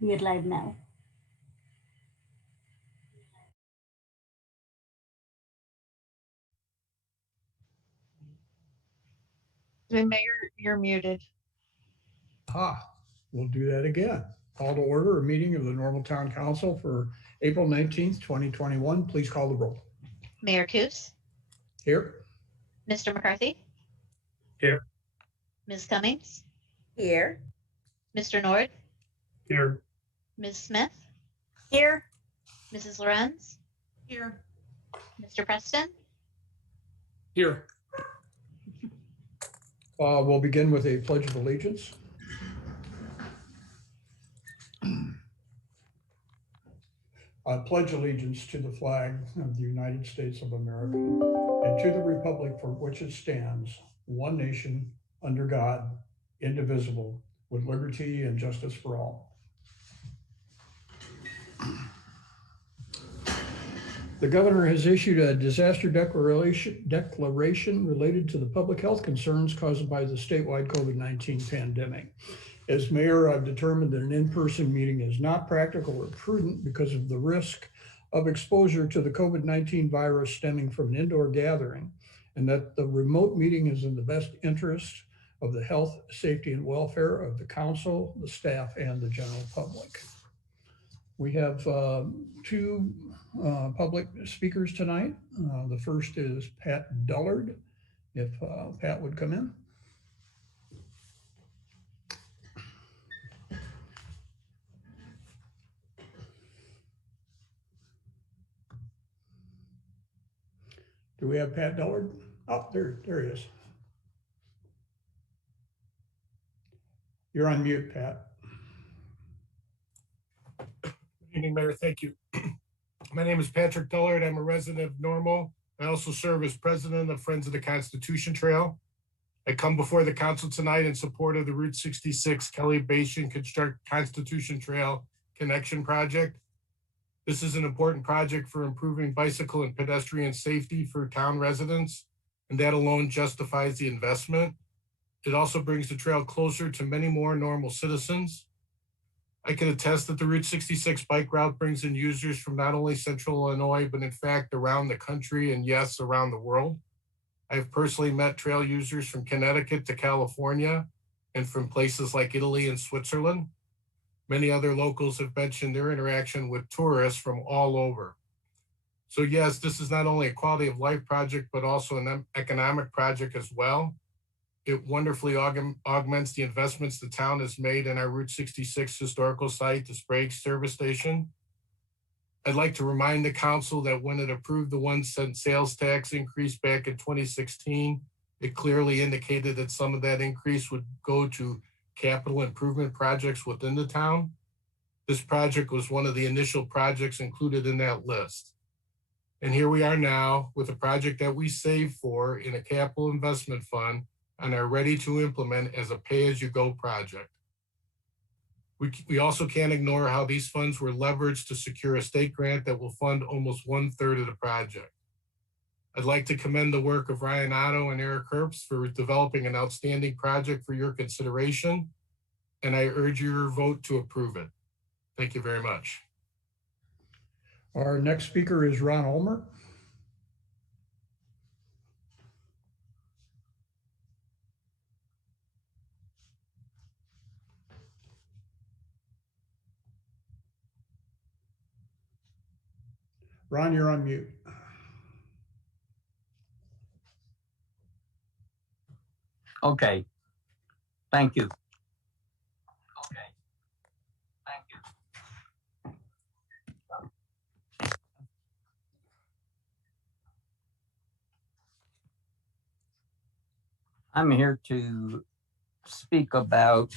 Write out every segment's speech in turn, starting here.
We are live now. The mayor, you're muted. We'll do that again. Call to order a meeting of the Normal Town Council for April 19th, 2021. Please call the roll. Mayor Coos, Here. Mr. McCarthy, Here. Ms. Cummings, Here. Mr. Nord, Here. Ms. Smith, Here. Mrs. Lorenz, Here. Mr. Preston. Here. We'll begin with a pledge of allegiance. I pledge allegiance to the flag of the United States of America and to the republic for which it stands, one nation, under God, indivisible, with liberty and justice for all. The governor has issued a disaster declaration related to the public health concerns caused by the statewide COVID-19 pandemic. As mayor, I've determined that an in-person meeting is not practical or prudent because of the risk of exposure to the COVID-19 virus stemming from an indoor gathering, and that the remote meeting is in the best interest of the health, safety, and welfare of the council, the staff, and the general public. We have two public speakers tonight. The first is Pat Dullard. If Pat would come in. Do we have Pat Dullard? Oh, there he is. You're on mute, Pat. Good evening, Mayor. Thank you. My name is Patrick Dullard. I'm a resident of Normal. I also serve as president of Friends of the Constitution Trail. I come before the council tonight in support of the Route 66 Kelly Basin Construct Constitution Trail Connection Project. This is an important project for improving bicycle and pedestrian safety for town residents, and that alone justifies the investment. It also brings the trail closer to many more normal citizens. I can attest that the Route 66 bike route brings in users from not only central Illinois, but in fact around the country and yes, around the world. I have personally met trail users from Connecticut to California and from places like Italy and Switzerland. Many other locals have mentioned their interaction with tourists from all over. So yes, this is not only a quality of life project, but also an economic project as well. It wonderfully augments the investments the town has made in our Route 66 historical site, the Sprague Service Station. I'd like to remind the council that when it approved the 1 cent sales tax increase back in 2016, it clearly indicated that some of that increase would go to capital improvement projects within the town. This project was one of the initial projects included in that list. And here we are now with a project that we saved for in a capital investment fund and are ready to implement as a pay-as-you-go project. We also can't ignore how these funds were leveraged to secure a state grant that will fund almost 1/3 of the project. I'd like to commend the work of Ryan Otto and Eric Herbst for developing an outstanding project for your consideration, and I urge your vote to approve it. Thank you very much. Our next speaker is Ron Ulmer. Ron, you're on mute. Okay, thank you. I'm here to speak about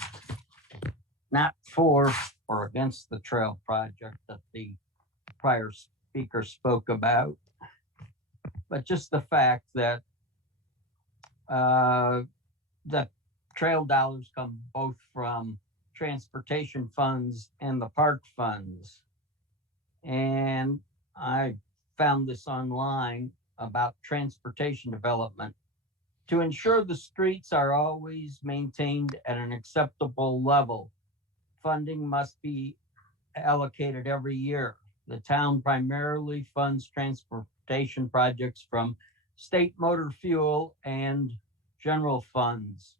not for or against the trail project that the prior speaker spoke about, but just the fact that the trail dollars come both from transportation funds and the park funds. And I found this online about transportation development. To ensure the streets are always maintained at an acceptable level, funding must be allocated every year. The town primarily funds transportation projects from state motor fuel and general funds,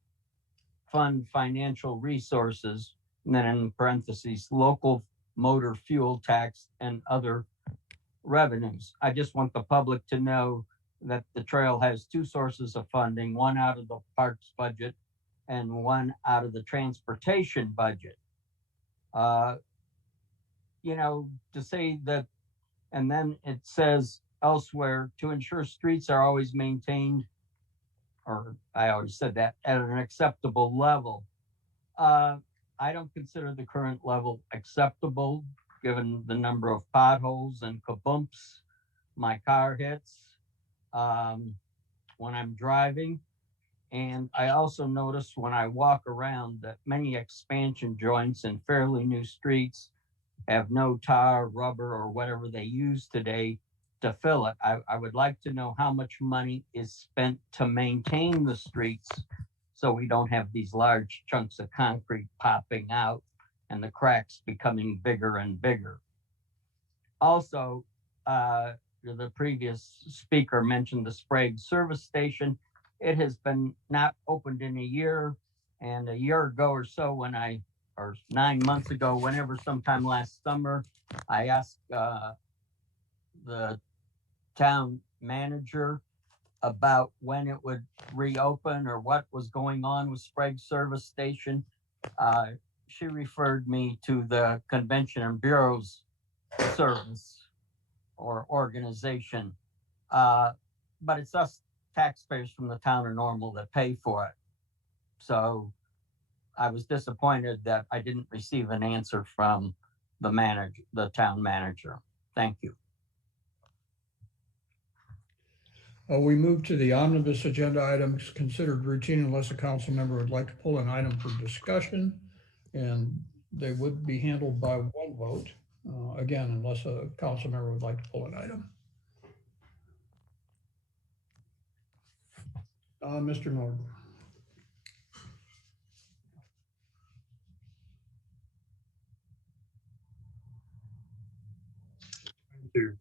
fund financial resources, and then in parentheses, local motor fuel tax and other revenues. I just want the public to know that the trail has two sources of funding, one out of the parks budget and one out of the transportation budget. To say that, and then it says elsewhere, to ensure streets are always maintained, or I already said that, at an acceptable level. I don't consider the current level acceptable, given the number of potholes and kabumps my car hits when I'm driving. And I also notice when I walk around that many expansion joints in fairly new streets have no tar, rubber, or whatever they use today to fill it. I would like to know how much money is spent to maintain the streets so we don't have these large chunks of concrete popping out and the cracks becoming bigger and bigger. Also, the previous speaker mentioned the Sprague service station. It has been not opened in a year, and a year ago or so or 9 months ago, whenever sometime last summer, I asked the town manager about when it would reopen or what was going on with Sprague service station. She referred me to the Convention and Bureau's service or organization. But it's us taxpayers from the town of Normal that pay for it. So I was disappointed that I didn't receive an answer from the town manager. Thank you. We move to the omnibus agenda items considered routine unless a council member would like to pull an item for discussion, and they would be handled by one vote. Again, unless a council member would like to pull an item. Mr. Nord. Thank you.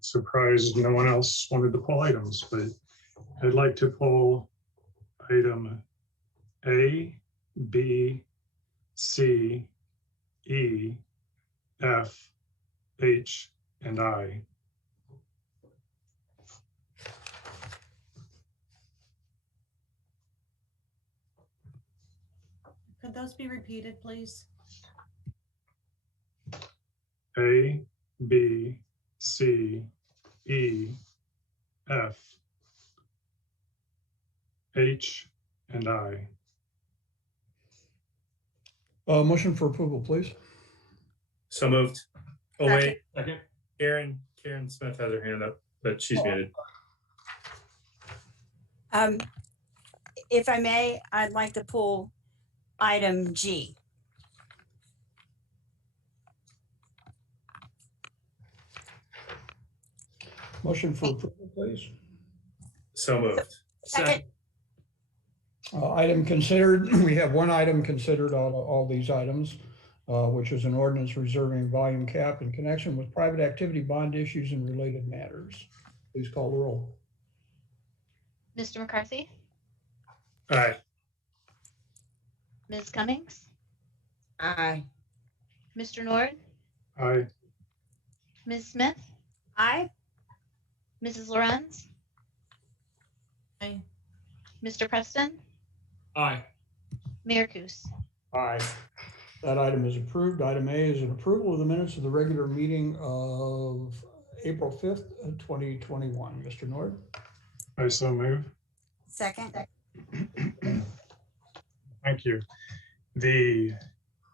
Surprised no one else wanted to pull items, but I'd like to pull item A, B, C, E, F, H, and I. Could those be repeated, please? A, B, C, E, F, H, and I. Motion for approval, please. So moved. Oh, Second. wait, second. Karen Smith has her hand up, but she's muted. If I may, I'd like to pull item G. Motion for approval, please. So moved. Second. Item considered, we have one item considered all these items, which is an ordinance reserving volume cap in connection with private activity bond issues and related matters. Please call the roll. Mr. McCarthy, Aye. Ms. Cummings, Aye. Mr. Nord, Aye. Ms. Smith, Aye. Mrs. Lorenz, Aye. Mr. Preston, Aye. Mayor Kus. Aye. That item is approved. Item A is an approval of the minutes of the regular meeting of April 5th, 2021. Mr. Nord. I so move. Second. Thank you.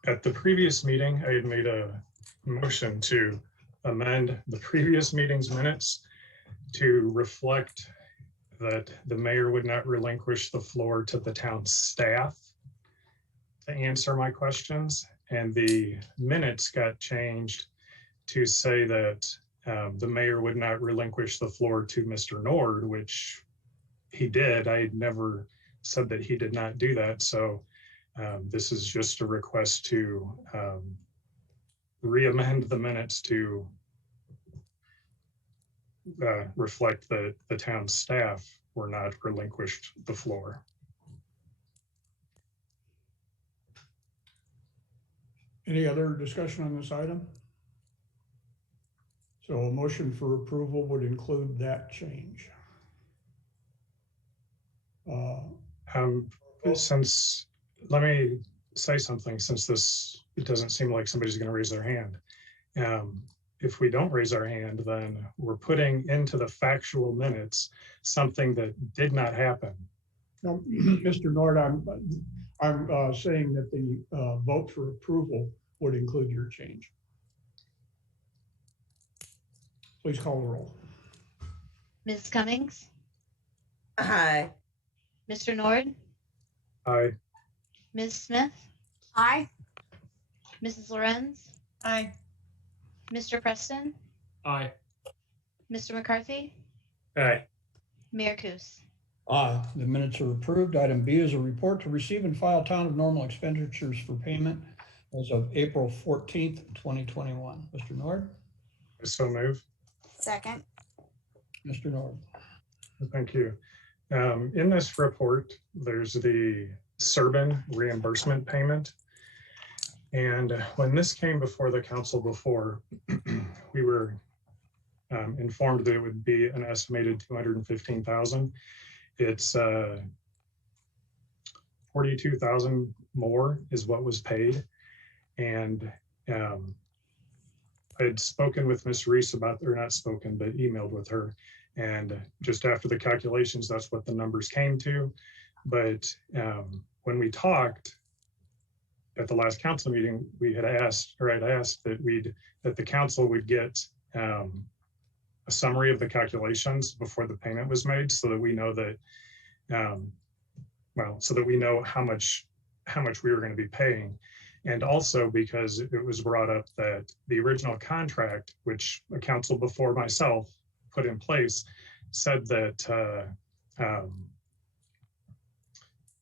At the previous meeting, I had made a motion to amend the previous meeting's minutes to reflect that the mayor would not relinquish the floor to the town staff to answer my questions. And the minutes got changed to say that the mayor would not relinquish the floor to Mr. Nord, which he did. I never said that he did not do that. So This is just a request to re-amend the minutes to reflect that the town staff were not relinquished the floor. Any other discussion on this item? So a motion for approval would include that change. Since, let me say something, since it doesn't seem like somebody's going to raise their hand. If we don't raise our hand, then we're putting into the factual minutes something that did not happen. No, Mr. Nord, I'm saying that the vote for approval would include your change. Please call the roll. Ms. Cummings, Aye. Mr. Nord, Aye. Ms. Smith, Aye. Mrs. Lorenz, Aye. Mr. Preston, Aye. Mr. McCarthy, Aye. Mayor Kus. The minutes are approved. Item B is a report to receive and file town of Normal expenditures for payment as of April 14th, 2021. Mr. Nord? So move. Second. Mr. Nord? Thank you. In this report, there's the Serban reimbursement payment. And when this came before the council before, we were informed that it would be an estimated $215,000. It's 42,000 more is what was paid. And I had spoken with Ms. Reese about, or not spoken, but emailed with her. And just after the calculations, that's what the numbers came to. But when we talked at the last council meeting, we had asked, or I'd asked that the council would get a summary of the calculations before the payment was made, so that we know that, so that we know how much we were going to be paying. And also because it was brought up that the original contract, which a council before myself put in place, said that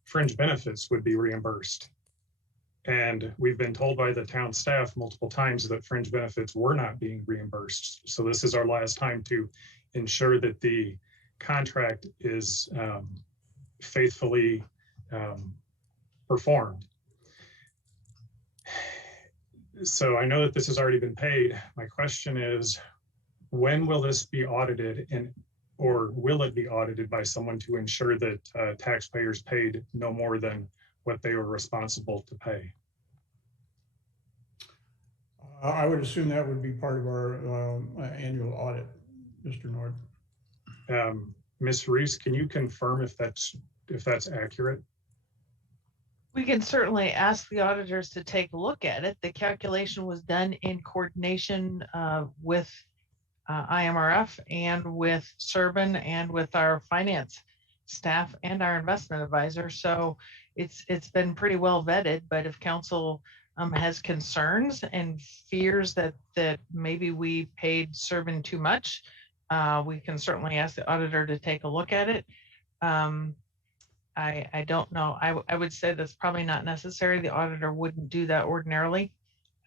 fringe benefits would be reimbursed. And we've been told by the town staff multiple times that fringe benefits were not being reimbursed. So this is our last time to ensure that the contract is faithfully performed. So I know that this has already been paid. My question is, when will this be audited, or will it be audited by someone to ensure that taxpayers paid no more than what they were responsible to pay? I would assume that would be part of our annual audit, Mr. Nord. Ms. Reese, can you confirm if that's accurate? We can certainly ask the auditors to take a look at it. The calculation was done in coordination with IMRF and with Serban and with our finance staff and our investment advisor. So it's been pretty well vetted, but if council has concerns and fears that maybe we paid Serban too much, we can certainly ask the auditor to take a look at it. I don't know. I would say that's probably not necessary. The auditor wouldn't do that ordinarily.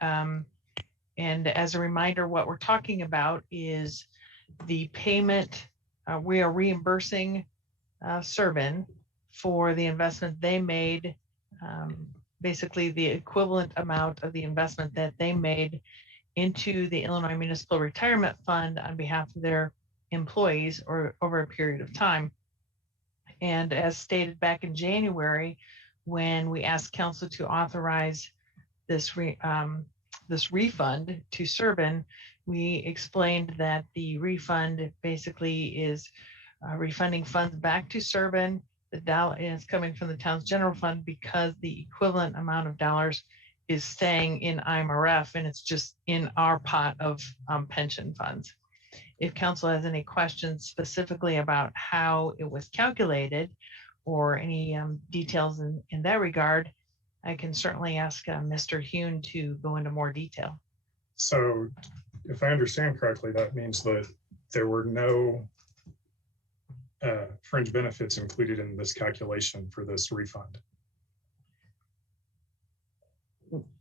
And as a reminder, what we're talking about is the payment. We are reimbursing Serban for the investment they made, basically the equivalent amount of the investment that they made into the Illinois Municipal Retirement Fund on behalf of their employees or over a period of time. And as stated back in January, when we asked council to authorize this refund to Serban, we explained that the refund basically is refunding funds back to Serban. The dollar is coming from the town's general fund because the equivalent amount of dollars is staying in IMRF, and it's just in our pot of pension funds. If council has any questions specifically about how it was calculated or any details in that regard, I can certainly ask Mr. Hune to go into more detail. So if I understand correctly, that means that there were no fringe benefits included in this calculation for this refund.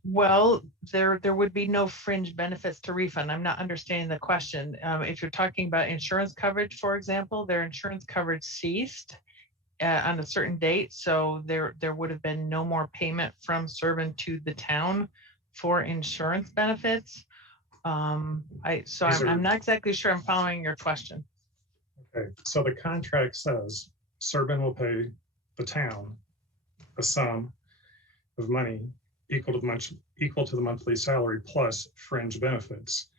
Well, there would be no fringe benefits to refund. I'm not understanding the question. If you're talking about insurance coverage, for example, their insurance coverage ceased on a certain date, so there would have been no more payment from Servant to the town for insurance benefits. I'm not exactly sure I'm following your question. Okay, so the contract says Servant will pay the town a sum of money equal to the monthly salary plus fringe benefits.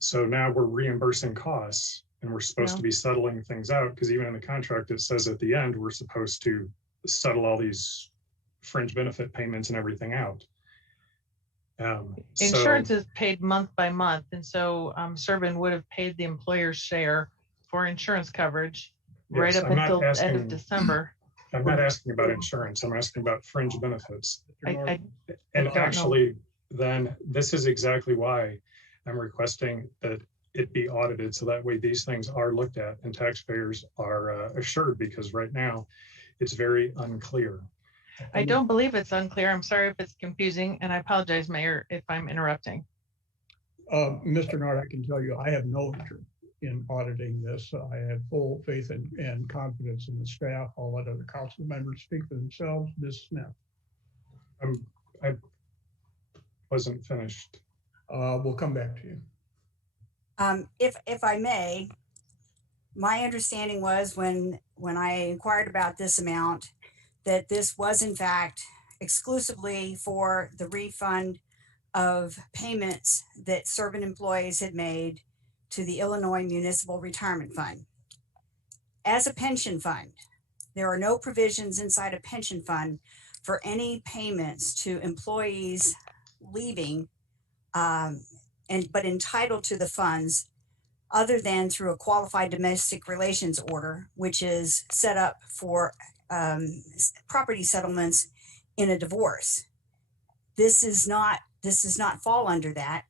So now we're reimbursing costs and we're supposed to be settling things out, because even in the contract, it says at the end, we're supposed to settle all these fringe benefit payments and everything out. Insurance is paid month by month. And so Servant would have paid the employer's share for insurance coverage right up until the end of December. I'm not asking about insurance. I'm asking about fringe benefits. I And don't actually, then this is exactly why I'm requesting that it be audited. So that way these things are looked at and taxpayers are assured, because right now it's very unclear. I don't believe it's unclear. I'm sorry if it's confusing, and I apologize, Mayor, if I'm interrupting. Mr. Nard, I can tell you, I have no interest in auditing this. I have full faith and confidence in the staff. I'll let other council members speak for themselves. Ms. Smith. I wasn't finished. We'll come back to you. If I may, my understanding was when I inquired about this amount, that this was in fact exclusively for the refund of payments that Servant employees had made to the Illinois Municipal Retirement Fund. As a pension fund, there are no provisions inside a pension fund for any payments to employees leaving but entitled to the funds, other than through a qualified domestic relations order, which is set up for property settlements in a divorce. This does not fall under that.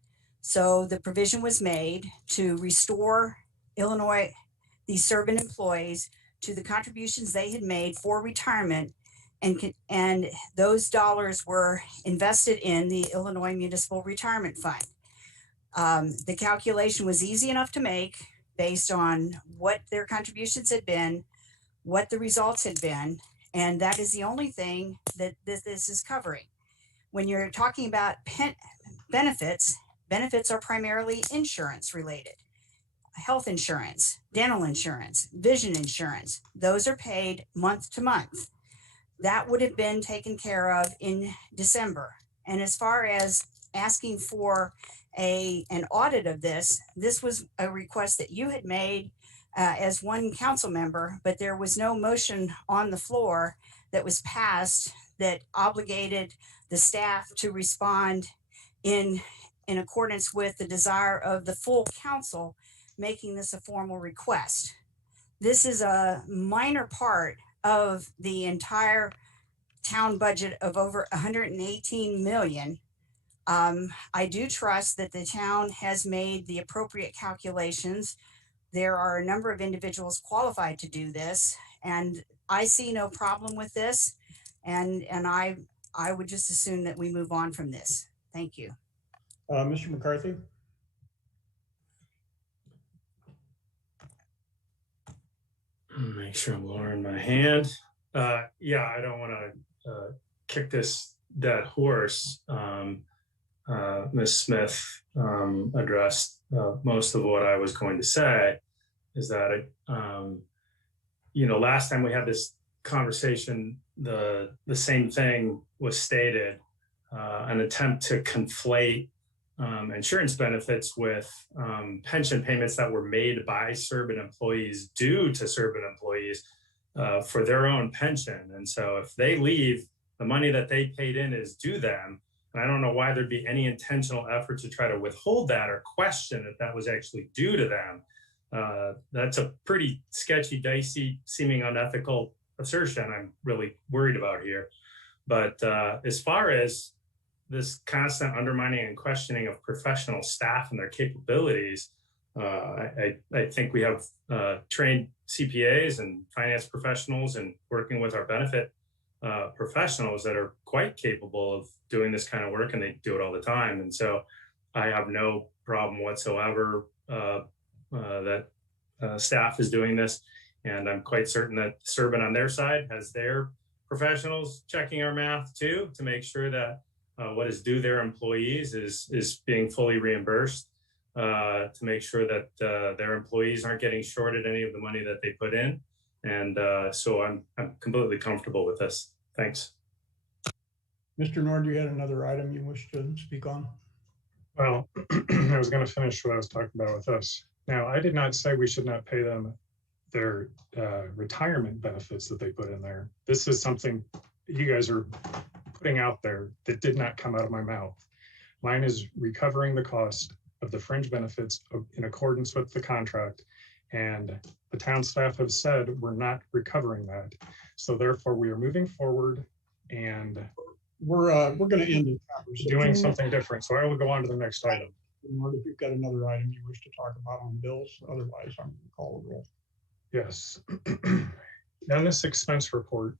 So the provision was made to restore these Servant employees to the contributions they had made for retirement, and those dollars were invested in the Illinois Municipal Retirement Fund. The calculation was easy enough to make based on what their contributions had been, what the results had been, and that is the only thing that this is covering. When you're talking about benefits are primarily insurance related. Health insurance, dental insurance, vision insurance, those are paid month to month. That would have been taken care of in December. And as far as asking for an audit of this was a request that you had made as one council member, but there was no motion on the floor that was passed that obligated the staff to respond in accordance with the desire of the full council, making this a formal request. This is a minor part of the entire town budget of over 118 million. I do trust that the town has made the appropriate calculations. There are a number of individuals qualified to do this, and I see no problem with this. And I would just assume that we move on from this. Thank you. Mr. McCarthy. Make sure I'm lowering my hand. Yeah, I don't want to kick this dead horse. Ms. Smith addressed most of what I was going to say. Is that last time we had this conversation, the same thing was stated, an attempt to conflate insurance benefits with pension payments that were made by Servant employees due to Servant employees for their own pension. And so if they leave, the money that they paid in is due them. And I don't know why there'd be any intentional effort to try to withhold that or question if that was actually due to them. That's a pretty sketchy, dicey, seeming unethical assertion I'm really worried about here. But as far as this constant undermining and questioning of professional staff and their capabilities, I think we have trained CPAs and finance professionals and working with our benefit professionals that are quite capable of doing this kind of work, and they do it all the time. And so I have no problem whatsoever that staff is doing this. And I'm quite certain that Serban on their side has their professionals checking our math too, to make sure that what is due their employees is being fully reimbursed, to make sure that their employees aren't getting shorted any of the money that they put in. And so I'm completely comfortable with this. Thanks. Mr. Nord, you had another item you wish to speak on? Well, I was going to finish what I was talking about with this. Now, I did not say we should not pay them their retirement benefits that they put in there. This is something you guys are putting out there that did not come out of my mouth. Mine is recovering the cost of the fringe benefits in accordance with the contract. And the town staff have said we're not recovering that. So therefore we are moving forward and we're going to end the conversation. Doing something different. So I will go on to the next item. If you've got another item you wish to talk about on bills, otherwise I'm going to call a roll. Yes. On this expense report,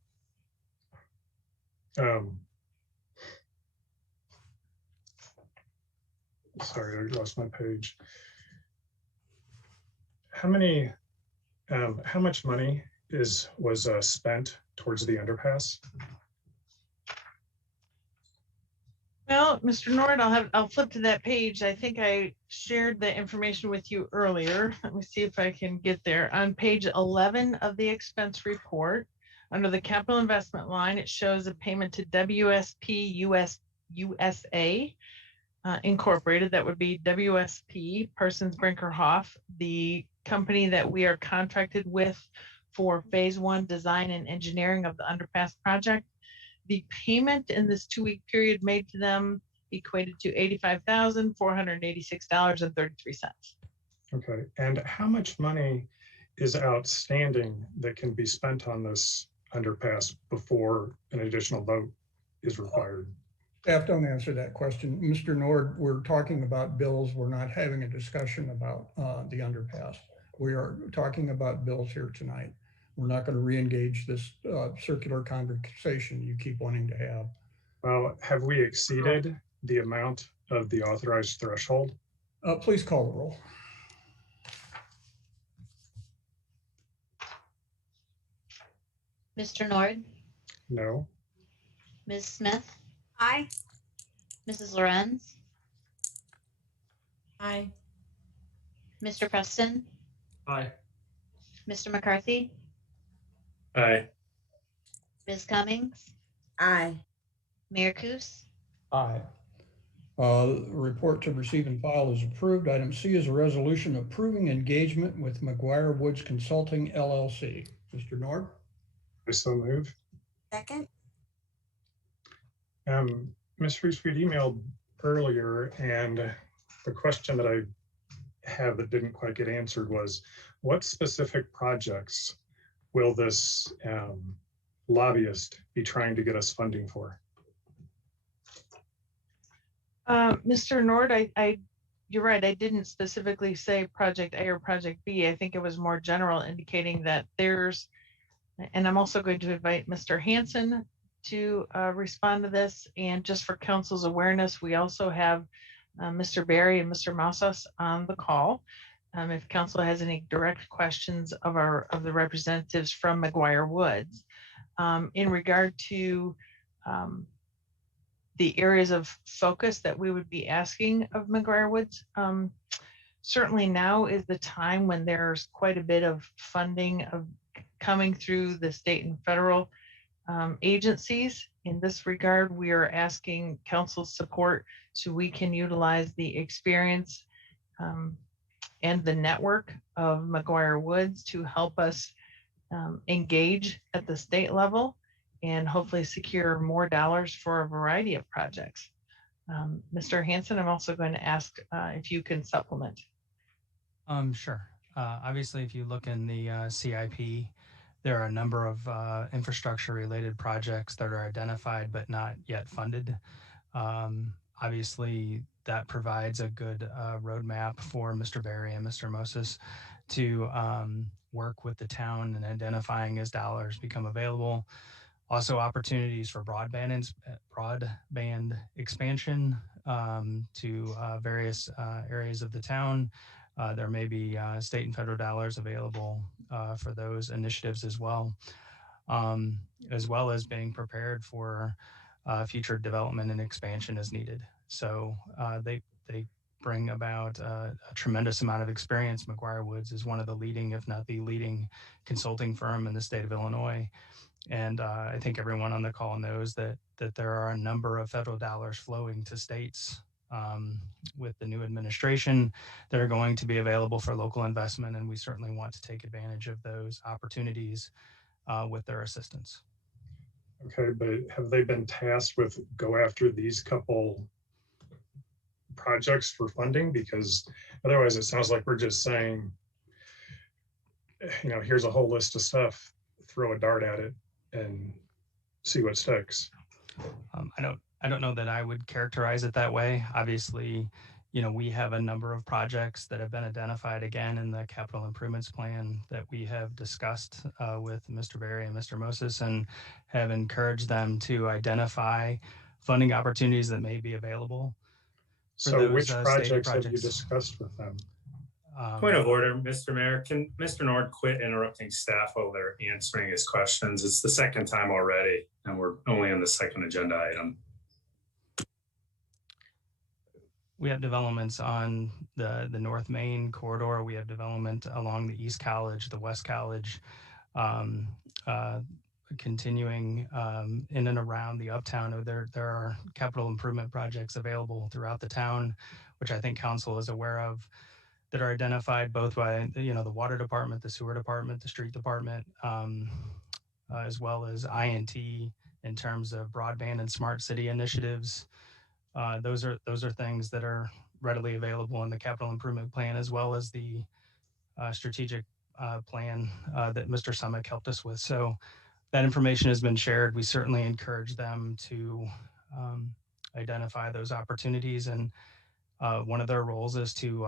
sorry, I lost my page. How much money was spent towards the underpass? Well, Mr. Nord, I'll flip to that page. I think I shared the information with you earlier. Let me see if I can get there. On page 11 of the expense report, under the capital investment line, it shows a payment to WSP USA Incorporated. That would be WSP Parsons Brinkerhoff, the company that we are contracted with for phase 1 design and engineering of the underpass project. The payment in this 2-week period made to them equated to $85,486.33. Okay, and how much money is outstanding that can be spent on this underpass before an additional vote is required? Staff, don't answer that question. Mr. Nord, we're talking about bills. We're not having a discussion about the underpass. We are talking about bills here tonight. We're not going to re-engage this circular conversation you keep wanting to have. Well, have we exceeded the amount of the authorized threshold? Please call the roll. Mr. Nord, No. Ms. Smith, Aye. Mrs. Lorenz, Aye. Mr. Preston, Aye. Mr. McCarthy, Aye. Ms. Cummings, Aye. Mayor Kus. Aye. Report to receive and file is approved. Item C is a resolution approving engagement with McGuire Woods Consulting LLC. Mr. Nord? I so move. Second. Ms. Reese, we'd emailed earlier, and the question that I have that didn't quite get answered was, what specific projects will this lobbyist be trying to get us funding for? Mr. Nord, you're right. I didn't specifically say project A or project B. I think it was more general, indicating that there's, and I'm also going to invite Mr. Hansen to respond to this. And just for council's awareness, we also have Mr. Barry and Mr. Mausas on the call. If council has any direct questions of the representatives from McGuire Woods. In regard to the areas of focus that we would be asking of McGuire Woods, certainly now is the time when there's quite a bit of funding coming through the state and federal agencies. In this regard, we are asking council's support so we can utilize the experience and the network of McGuire Woods to help us engage at the state level and hopefully secure more dollars for a variety of projects. Mr. Hansen, I'm also going to ask if you can supplement. Sure. Obviously, if you look in the CIP, there are a number of infrastructure related projects that are identified but not yet funded. Obviously, that provides a good roadmap for Mr. Barry and Mr. Moses to work with the town in identifying as dollars become available. Also opportunities for broadband expansion to various areas of the town. There may be state and federal dollars available for those initiatives as well as being prepared for future development and expansion as needed. So they bring about a tremendous amount of experience. McGuire Woods is one of the leading, if not the leading, consulting firm in the state of Illinois. And I think everyone on the call knows that there are a number of federal dollars flowing to states with the new administration that are going to be available for local investment. And we certainly want to take advantage of those opportunities with their assistance. Okay, but have they been tasked with go after these couple projects for funding? Because otherwise it sounds like we're just saying, here's a whole list of stuff, throw a dart at it and see what sticks. I don't know that I would characterize it that way. Obviously, we have a number of projects that have been identified again in the capital improvements plan that we have discussed with Mr. Berry and Mr. Moses, and have encouraged them to identify funding opportunities that may be available. So which projects have you discussed with them? Point of order, Mr. Mayor. Can Mr. Nord quit interrupting staff while they're answering his questions? It's the second time already, and we're only on the second agenda item. We have developments on the North Main corridor. We have development along the East College, the West College, continuing in and around the Uptown. There are capital improvement projects available throughout the town, which I think council is aware of, that are identified both by the water department, the sewer department, the street department, as well as INT in terms of broadband and smart city initiatives. Those are things that are readily available in the capital improvement plan, as well as the strategic plan that Mr. Summick helped us with. So that information has been shared. We certainly encourage them to identify those opportunities, and one of their roles is to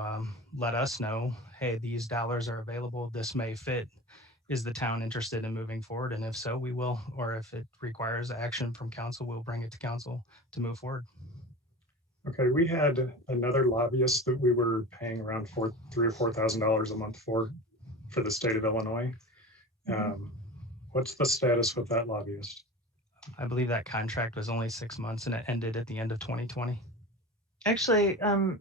let us know, hey, these dollars are available, this may fit. Is the town interested in moving forward? And if so, we will, or if it requires action from council, we'll bring it to council to move forward. Okay, we had another lobbyist that we were paying around $3,000 or $4,000 a month for the state of Illinois. What's the status with that lobbyist? I believe that contract was only 6 months and it ended at the end of 2020. Actually,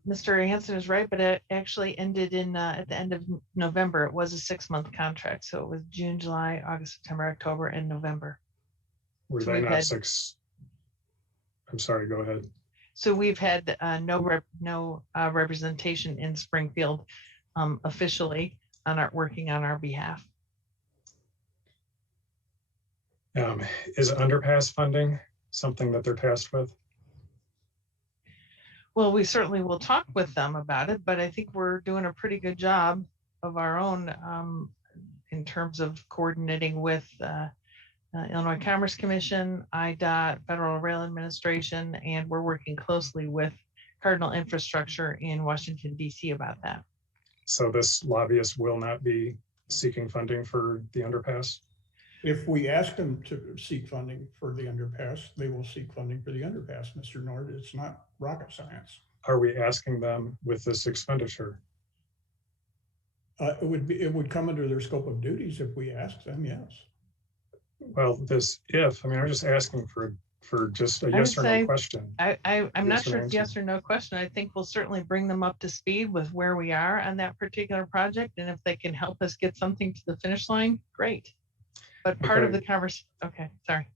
Mr. Hansen is right, but it actually ended at the end of November. It was a 6-month contract. So it was June, July, August, September, October, and November. Were they not six? I'm sorry, go ahead. So we've had no representation in Springfield officially working on our behalf. Is underpass funding something that they're tasked with? Well, we certainly will talk with them about it, but I think we're doing a pretty good job of our own in terms of coordinating with Illinois Commerce Commission, IDOT, Federal Rail Administration, and we're working closely with Cardinal Infrastructure in Washington, D.C. about that. So this lobbyist will not be seeking funding for the underpass? If we ask them to seek funding for the underpass, they will seek funding for the underpass, Mr. Nord. It's not rocket science. Are we asking them with this expenditure? It would come under their scope of duties if we asked them, yes. Well, I'm just asking for just a yes or no question. I'm not sure it's yes or no question. I think we'll certainly bring them up to speed with where we are on that particular project. And if they can help us get something to the finish line, great. But part of the conversation, okay, sorry.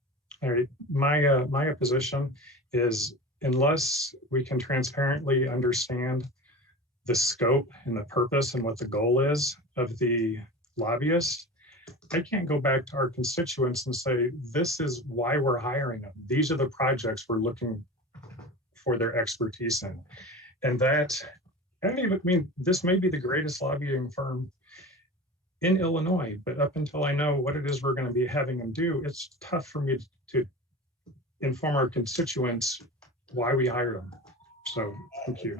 All right, my position is unless we can transparently understand the scope and the purpose and what the goal is of the lobbyist, I can't go back to our constituents and say, this is why we're hiring them. These are the projects we're looking for their expertise in. And that, this may be the greatest lobbying firm in Illinois, but up until I know what it is we're going to be having them do, it's tough for me to inform our constituents why we hired them. So thank you.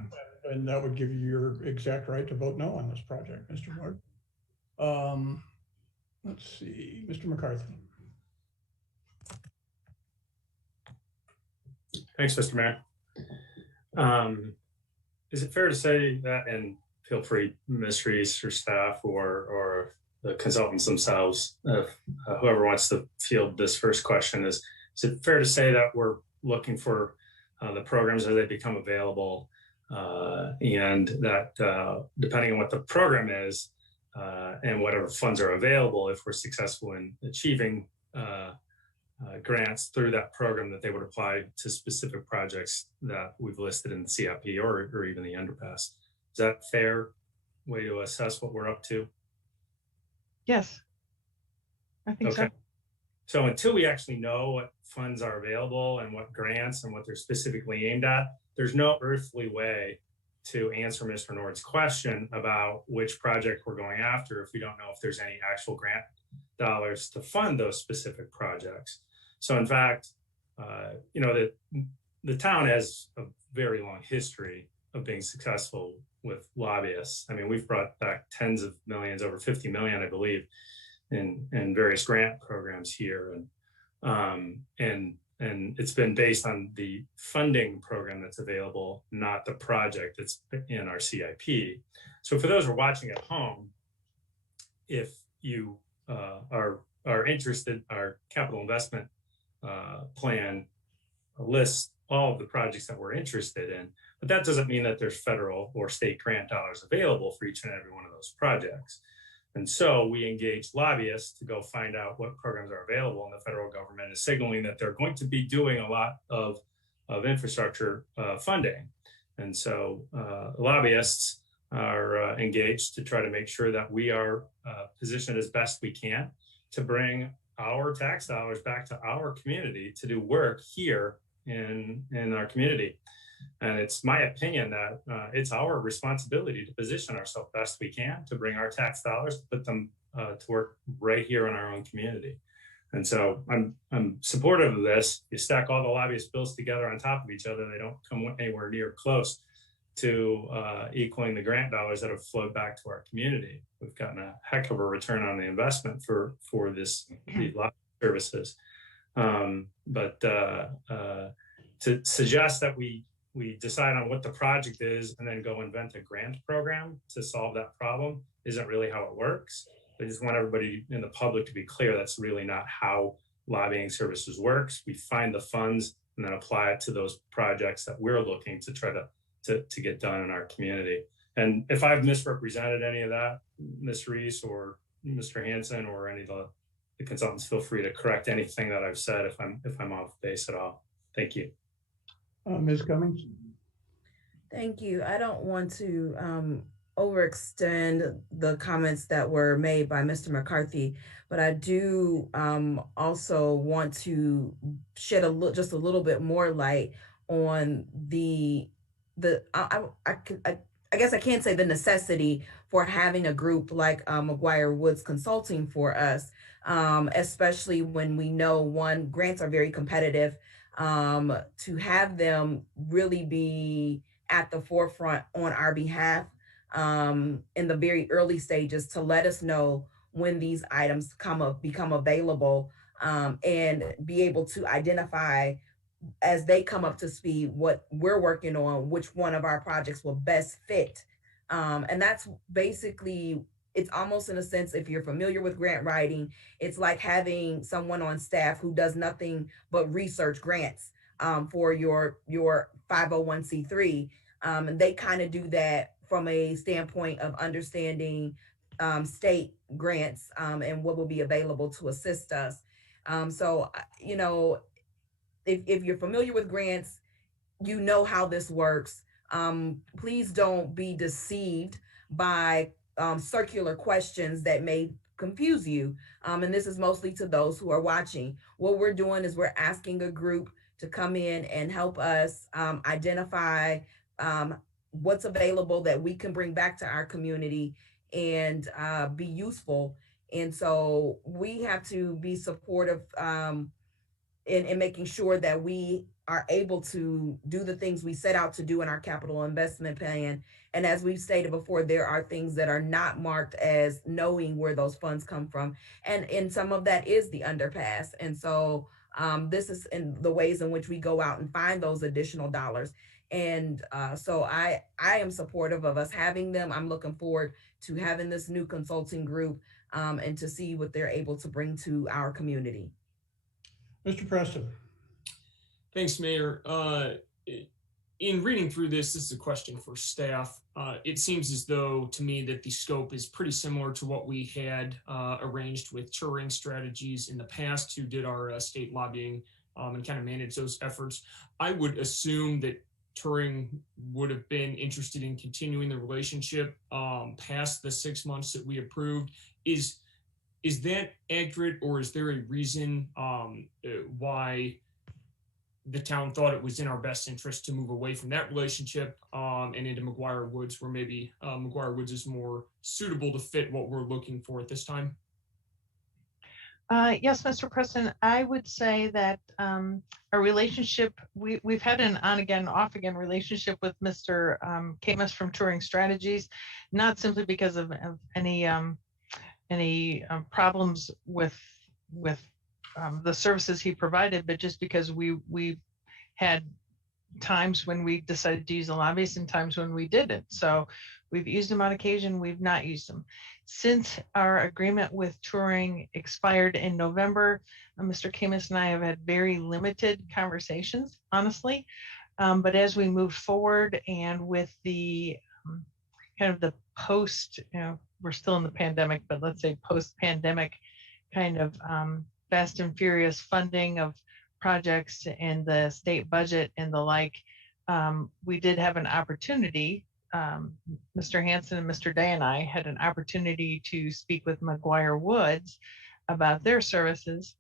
And that would give you your exact right to vote no on this project, Mr. Nord. Let's see, Mr. McCarthy. Thanks, Mr. Mayor. Is it fair to say that, and feel free, Ms. Reese or staff or the consultants themselves, whoever wants to field this first question, is it fair to say that we're looking for the programs as they become available, and that depending on what the program is and whatever funds are available, if we're successful in achieving grants through that program, that they would apply to specific projects that we've listed in the CIP or even the underpass? Is that a fair way to assess what we're up to? Yes, I think so. So until we actually know what funds are available and what grants and what they're specifically aimed at, there's no earthly way to answer Mr. Nord's question about which project we're going after if we don't know if there's any actual grant dollars to fund those specific projects. So in fact, you know, the town has a very long history of being successful with lobbyists. I mean, we've brought back tens of millions, over 50 million, I believe, in various grant programs here. And it's been based on the funding program that's available, not the project that's in our CIP. So for those who are watching at home, if you are interested, our capital investment plan lists all of the projects that we're interested in, but that doesn't mean that there's federal or state grant dollars available for each and every one of those projects. And so we engage lobbyists to go find out what programs are available, and the federal government is signaling that they're going to be doing a lot of infrastructure funding. And so lobbyists are engaged to try to make sure that we are positioned as best we can to bring our tax dollars back to our community to do work here in our community. And it's my opinion that it's our responsibility to position ourselves best we can to bring our tax dollars, put them to work right here in our own community. And so I'm supportive of this. You stack all the lobbyist bills together on top of each other, they don't come anywhere near close to equaling the grant dollars that have flowed back to our community. We've gotten a heck of a return on the investment for these lobby services. But to suggest that we decide on what the project is and then go invent a grant program to solve that problem isn't really how it works. I just want everybody in the public to be clear that's really not how lobbying services works. We find the funds and then apply it to those projects that we're looking to try to get done in our community. And if I've misrepresented any of that, Ms. Reese or Mr. Hansen or any of the consultants, feel free to correct anything that I've said if I'm off base at all. Thank you. Ms. Cummings? Thank you. I don't want to overextend the comments that were made by Mr. McCarthy, but I do also want to shed just a little bit more light on I guess I can't say the necessity for having a group like McGuire Woods Consulting for us, especially when we know, one, grants are very competitive. To have them really be at the forefront on our behalf in the very early stages to let us know when these items become available, and be able to identify as they come up to speed what we're working on, which one of our projects will best fit. And that's basically, it's almost in a sense, if you're familiar with grant writing, it's like having someone on staff who does nothing but research grants for your 501c3. And they kind of do that from a standpoint of understanding state grants and what will be available to assist us. So, you know, if you're familiar with grants, you know how this works. Please don't be deceived by circular questions that may confuse you. And this is mostly to those who are watching. What we're doing is we're asking a group to come in and help us identify what's available that we can bring back to our community and be useful. And so we have to be supportive in making sure that we are able to do the things we set out to do in our capital investment plan. And as we've stated before, there are things that are not marked as knowing where those funds come from. And some of that is the underpass. And so This is in the ways in which we go out and find those additional dollars. And so I am supportive of us having them. I'm looking forward to having this new consulting group and to see what they're able to bring to our community. Mr. Preston. Thanks, Mayor. In reading through this is a question for staff. It seems as though to me that the scope is pretty similar to what we had arranged with Turing Strategies in the past, who did our state lobbying and kind of managed those efforts. I would assume that Turing would have been interested in continuing the relationship past the 6 months that we approved. Is that accurate, or is there a reason why the town thought it was in our best interest to move away from that relationship and into McGuire Woods, where maybe McGuire Woods is more suitable to fit what we're looking for at this time? Yes, Mr. Preston, I would say that our relationship, we've had an on again, off again relationship with Mr. Camus from Turing Strategies, not simply because of any problems with the services he provided, but just because we had times when we decided to use a lobbyist and times when we didn't. So we've used them on occasion, we've not used them. Since our agreement with Turing expired in November, Mr. Camus and I have had very limited conversations, honestly. But as we move forward and with the kind of the post, we're still in the pandemic, but let's say post-pandemic kind of fast and furious funding of projects and the state budget and the like, we did have an opportunity. Mr. Hanson and Mr. Day and I had an opportunity to speak with McGuire Woods about their services,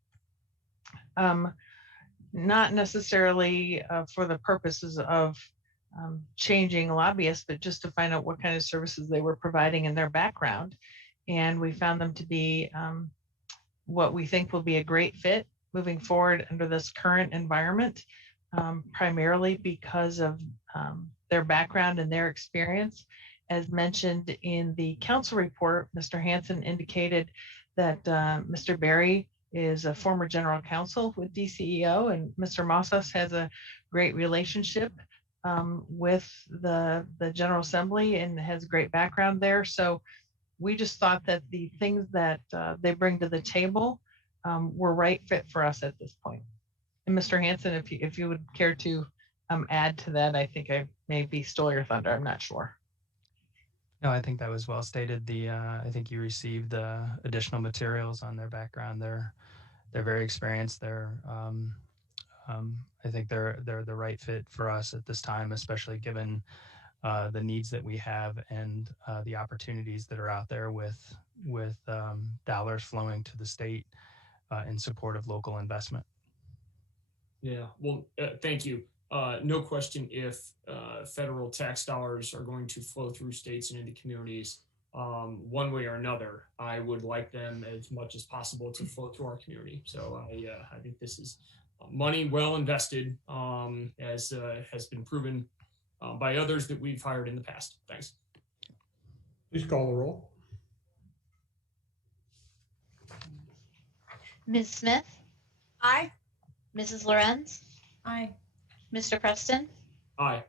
not necessarily for the purposes of changing lobbyists, but just to find out what kind of services they were providing in their background. And we found them to be what we think will be a great fit moving forward under this current environment, primarily because of their background and their experience. As mentioned in the council report, Mr. Hanson indicated that Mr. Berry is a former general counsel with DCEO, and Mr. Mossas has a great relationship with the General Assembly and has a great background there. So we just thought that the things that they bring to the table were right fit for us at this point. And Mr. Hanson, if you would care to add to that, I think I maybe stole your thunder. I'm not sure. No, I think that was well stated. I think you received the additional materials on their background. They're very experienced. I think they're the right fit for us at this time, especially given the needs that we have and the opportunities that are out there with dollars flowing to the state in support of local investment. Yeah, well, thank you. No question if federal tax dollars are going to flow through states and into communities one way or another, I would like them as much as possible to flow through our community. So I think this is money well invested, as has been proven by others that we've hired in the past. Thanks. Please call the roll. Ms. Smith, Aye. Mrs. Lorenz, Aye. Mr. Preston, Aye.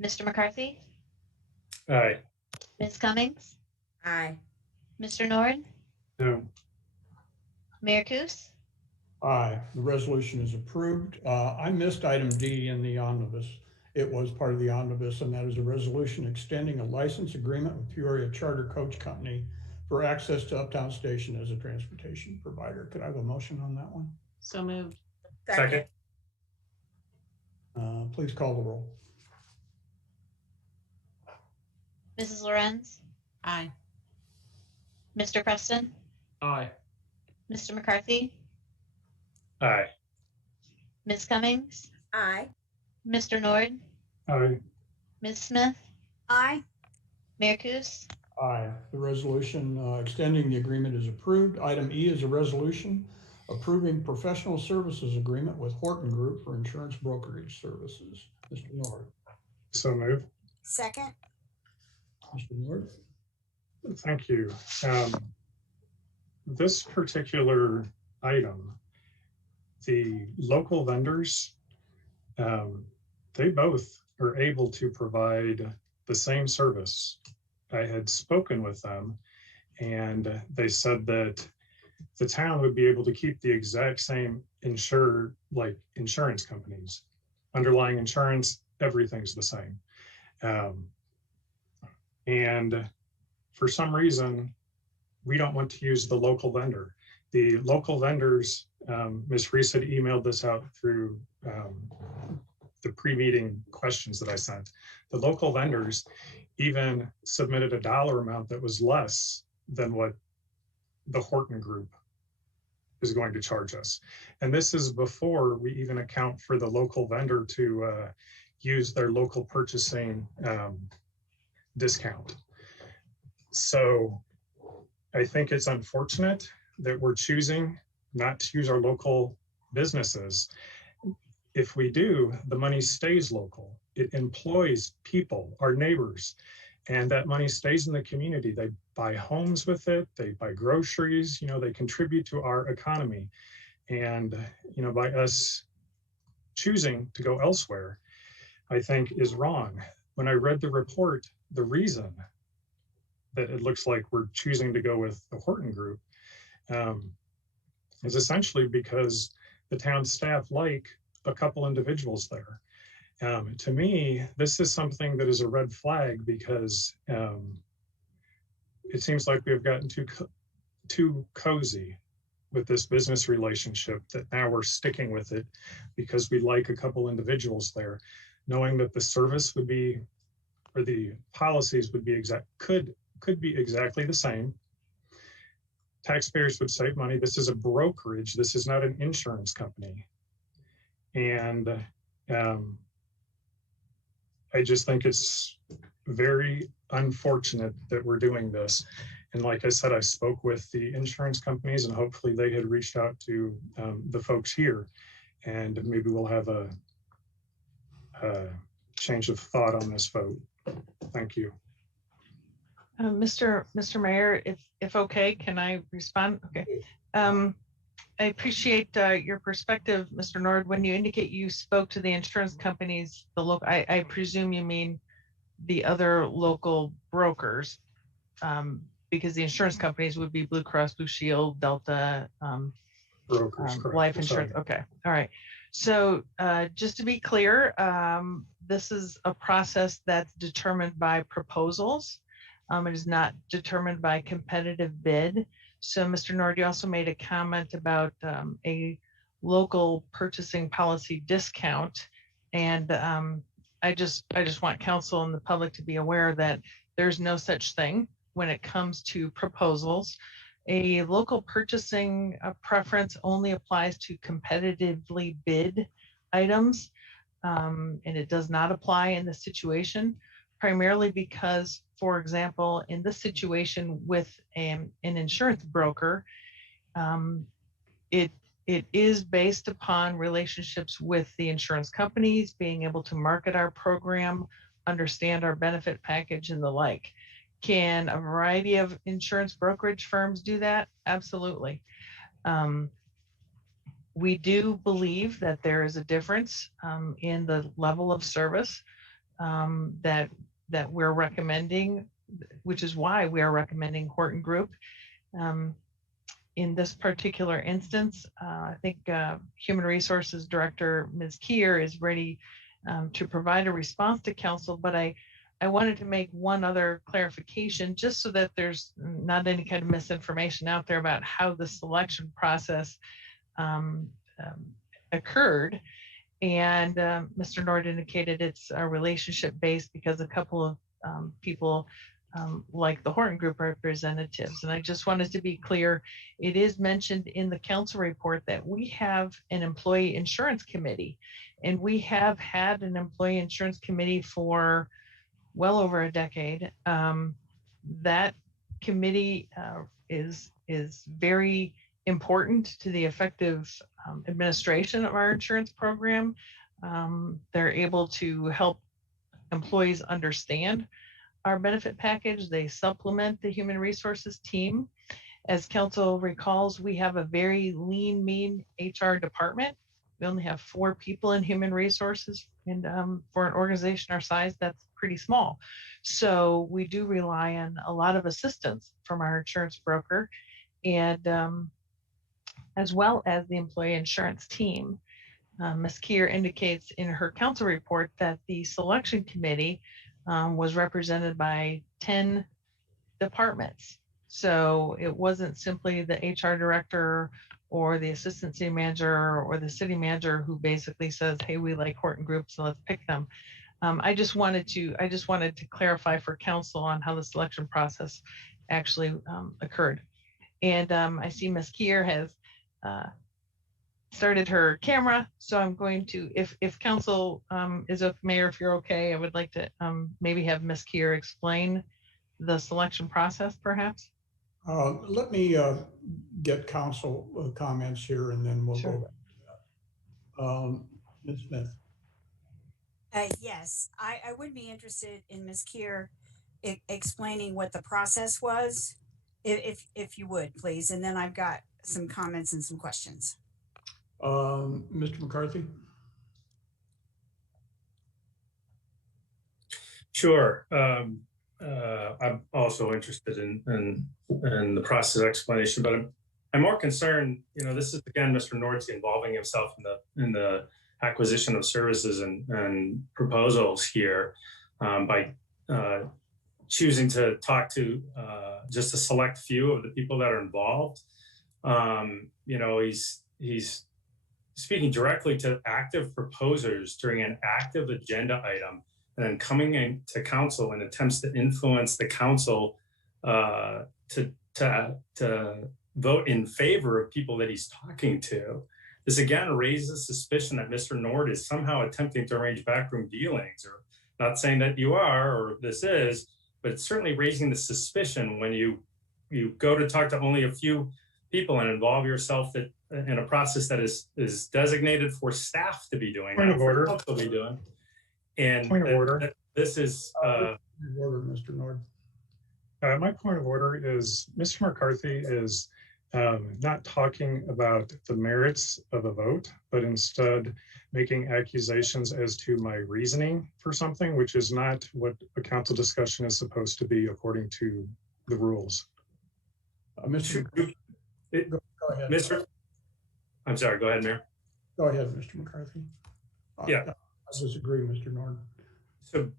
Mr. McCarthy, Aye. Ms. Cummings, Aye. Mr. Nord, No. Mayor Kus. Aye, the resolution is approved. I missed item D in the omnibus. It was part of the omnibus, and that is a resolution extending a license agreement with Peoria Charter Coach Company for access to Uptown Station as a transportation provider. Could I have a motion on that one? So moved. Second. Please call the roll. Mrs. Lorenz, Aye. Mr. Preston, Aye. Mr. McCarthy, Aye. Ms. Cummings, Aye. Mr. Nord, Aye. Ms. Smith, Aye. Mayor Kus. Aye, the resolution extending the agreement is approved. Item E is a resolution approving professional services agreement with Horton Group for insurance brokerage services. Mr. Nord. So moved. Second. Mr. Nord. Thank you. This particular item the local vendors, they both are able to provide the same service. I had spoken with them and they said that the town would be able to keep the exact same insurance companies, underlying insurance, everything's the same. And for some reason, we don't want to use the local vendor. The local vendors, Ms. Reese had emailed this out through the pre-meeting questions that I sent. The local vendors even submitted a dollar amount that was less than what the Horton Group is going to charge us. And this is before we even account for the local vendor to use their local purchasing discount. So I think it's unfortunate that we're choosing not to use our local businesses. If we do, the money stays local. It employs people, our neighbors, and that money stays in the community. They buy homes with it, they buy groceries, they contribute to our economy. And, by us choosing to go elsewhere, I think is wrong. When I read the report, the reason that it looks like we're choosing to go with the Horton Group is essentially because the town staff like a couple individuals there. To me, this is something that is a red flag because it seems like we have gotten too cozy with this business relationship that now we're sticking with it because we like a couple individuals there, knowing that the service would be, or the policies would be could be exactly the same. Taxpayers would save money. This is a brokerage. This is not an insurance company. And I just think it's very unfortunate that we're doing this. And like I said, I spoke with the insurance companies and hopefully they had reached out to the folks here and maybe we'll have a change of thought on this vote. Thank you. Mr. Mayor, if okay, can I respond? Okay. I appreciate your perspective, Mr. Nord. When you indicate you spoke to the insurance companies, I presume you mean the other local brokers, because the insurance companies would be Blue Cross Blue Shield, Delta, Brokers, life insurance. Okay. All right. So just to be clear, this is a process that's determined by proposals. It is not determined by competitive bid. So Mr. Nord, you also made a comment about a local purchasing policy discount. And I just want council and the public to be aware that there's no such thing when it comes to proposals. A local purchasing preference only applies to competitively bid items. And it does not apply in this situation, primarily because, for example, in this situation with an insurance broker, it is based upon relationships with the insurance companies, being able to market our program, understand our benefit package and the like. Can a variety of insurance brokerage firms do that? Absolutely. We do believe that there is a difference in the level of service that we're recommending, which is why we are recommending Horton Group. In this particular instance, I think Human Resources Director, Ms. Keir, is ready to provide a response to council, but I wanted to make one other clarification just so that there's not any kind of misinformation out there about how the selection process occurred. And Mr. Nord indicated it's a relationship based because a couple of people like the Horton Group representatives. And I just wanted to be clear, it is mentioned in the council report that we have an employee insurance committee, and we have had an employee insurance committee for well over a decade. That committee is very important to the effective administration of our insurance program. They're able to help employees understand our benefit package. They supplement the human resources team. As council recalls, we have a very lean, mean HR department. We only have 4 people in human resources, and for an organization our size, that's pretty small. So we do rely on a lot of assistance from our insurance broker, and as well as the employee insurance team. Ms. Keir indicates in her council report that the selection committee was represented by 10 departments. So it wasn't simply the HR director or the assistant city manager or the city manager who basically says, hey, we like Horton Group, so let's pick them. I just wanted to clarify for council on how the selection process actually occurred. And I see Ms. Keir has started her camera, so I'm going to, if council is okay, Mayor, if you're okay, I would like to maybe have Ms. Keir explain the selection process, perhaps. Let me get council comments here, and then we'll Sure. go back to that. Ms. Smith. Yes, I would be interested in Ms. Keir explaining what the process was, if you would, please. And then I've got some comments and some questions. Mr. McCarthy? Sure. I'm also interested in the process explanation, but I'm more concerned. You know, this is again Mr. Nord's involving himself in the acquisition of services and proposals here by choosing to talk to just a select few of the people that are involved. You know, he's speaking directly to active proposers during an active agenda item, and then coming into council and attempts to influence the council to vote in favor of people that he's talking to. This again raises suspicion that Mr. Nord is somehow attempting to arrange backroom dealings, or not saying that you are or this is, but it's certainly raising the suspicion when you go to talk to only a few people and involve yourself in a process that is designated for staff to be doing. Point of order. To be doing. And point of order. This is Order, Mr. Nord. My point of order is Mr. McCarthy is not talking about the merits of a vote, but instead making accusations as to my reasoning for something, which is not what a council discussion is supposed to be according to the rules. Mr. Go ahead. Mr. I'm sorry, go ahead, Mayor. Go ahead, Mr. McCarthy. Yeah. I disagree, Mr. Nord. So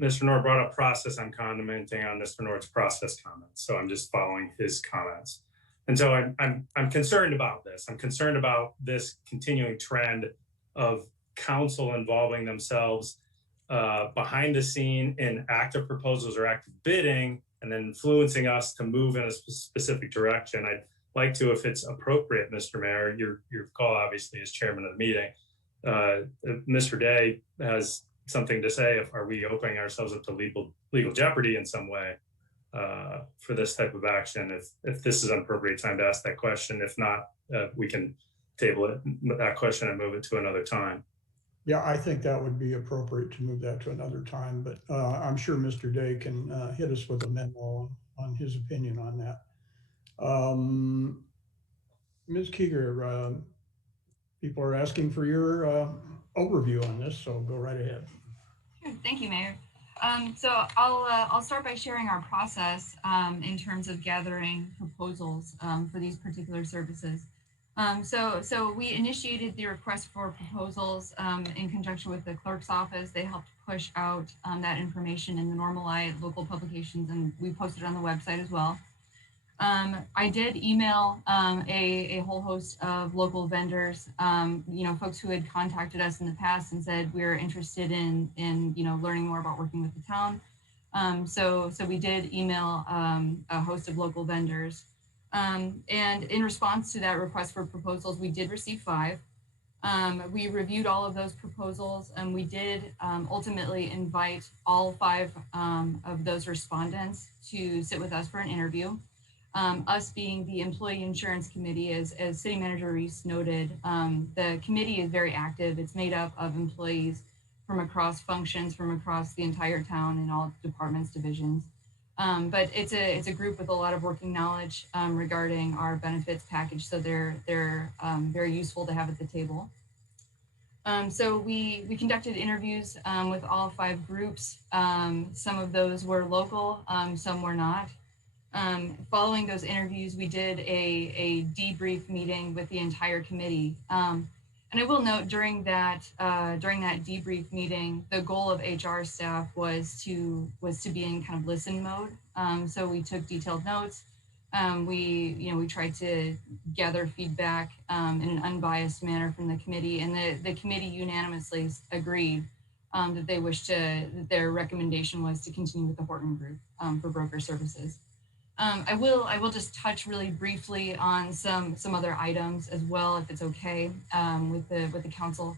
Mr. Nord brought up process. I'm commenting on Mr. Nord's process comments. So I'm just following his comments. And so I'm concerned about this. I'm concerned about this continuing trend of council involving themselves behind the scene in active proposals or active bidding, and then influencing us to move in a specific direction. I'd like to, if it's appropriate, Mr. Mayor, your call obviously as chairman of the meeting. If Mr. Day has something to say. Are we opening ourselves up to legal jeopardy in some way for this type of action? If this is an appropriate time to ask that question. If not, we can table that question and move it to another time. Yeah, I think that would be appropriate to move that to another time, but I'm sure Mr. Day can hit us with a memo on his opinion on that. Ms. Keeger, people are asking for your overview on this, so go right ahead. Sure. Thank you, Mayor. So I'll start by sharing our process in terms of gathering proposals for these particular services. So we initiated the request for proposals in conjunction with the clerk's office. They helped push out that information in the normalized local publications, and we posted it on the website as well. I did email a whole host of local vendors, folks who had contacted us in the past and said we're interested in learning more about working with the town. So we did email a host of local vendors. And in response to that request for proposals, we did receive 5. We reviewed all of those proposals, and we did ultimately invite all 5 of those respondents to sit with us for an interview. Us being the Employee Insurance Committee, as City Manager Reese noted, the committee is very active. It's made up of employees from across functions, from across the entire town in all departments, divisions. But it's a group with a lot of working knowledge regarding our benefits package, so they're very useful to have at the table. So we conducted interviews with all 5 groups. Some of those were local, some were not. Following those interviews, we did a debrief meeting with the entire committee. And I will note during that debrief meeting, the goal of HR staff was to be in kind of listen mode. So we took detailed notes. We tried to gather feedback in an unbiased manner from the committee, and the committee unanimously agreed that their recommendation was to continue with the Horton group for broker services. I will just touch really briefly on some other items as well, if it's okay, with the council.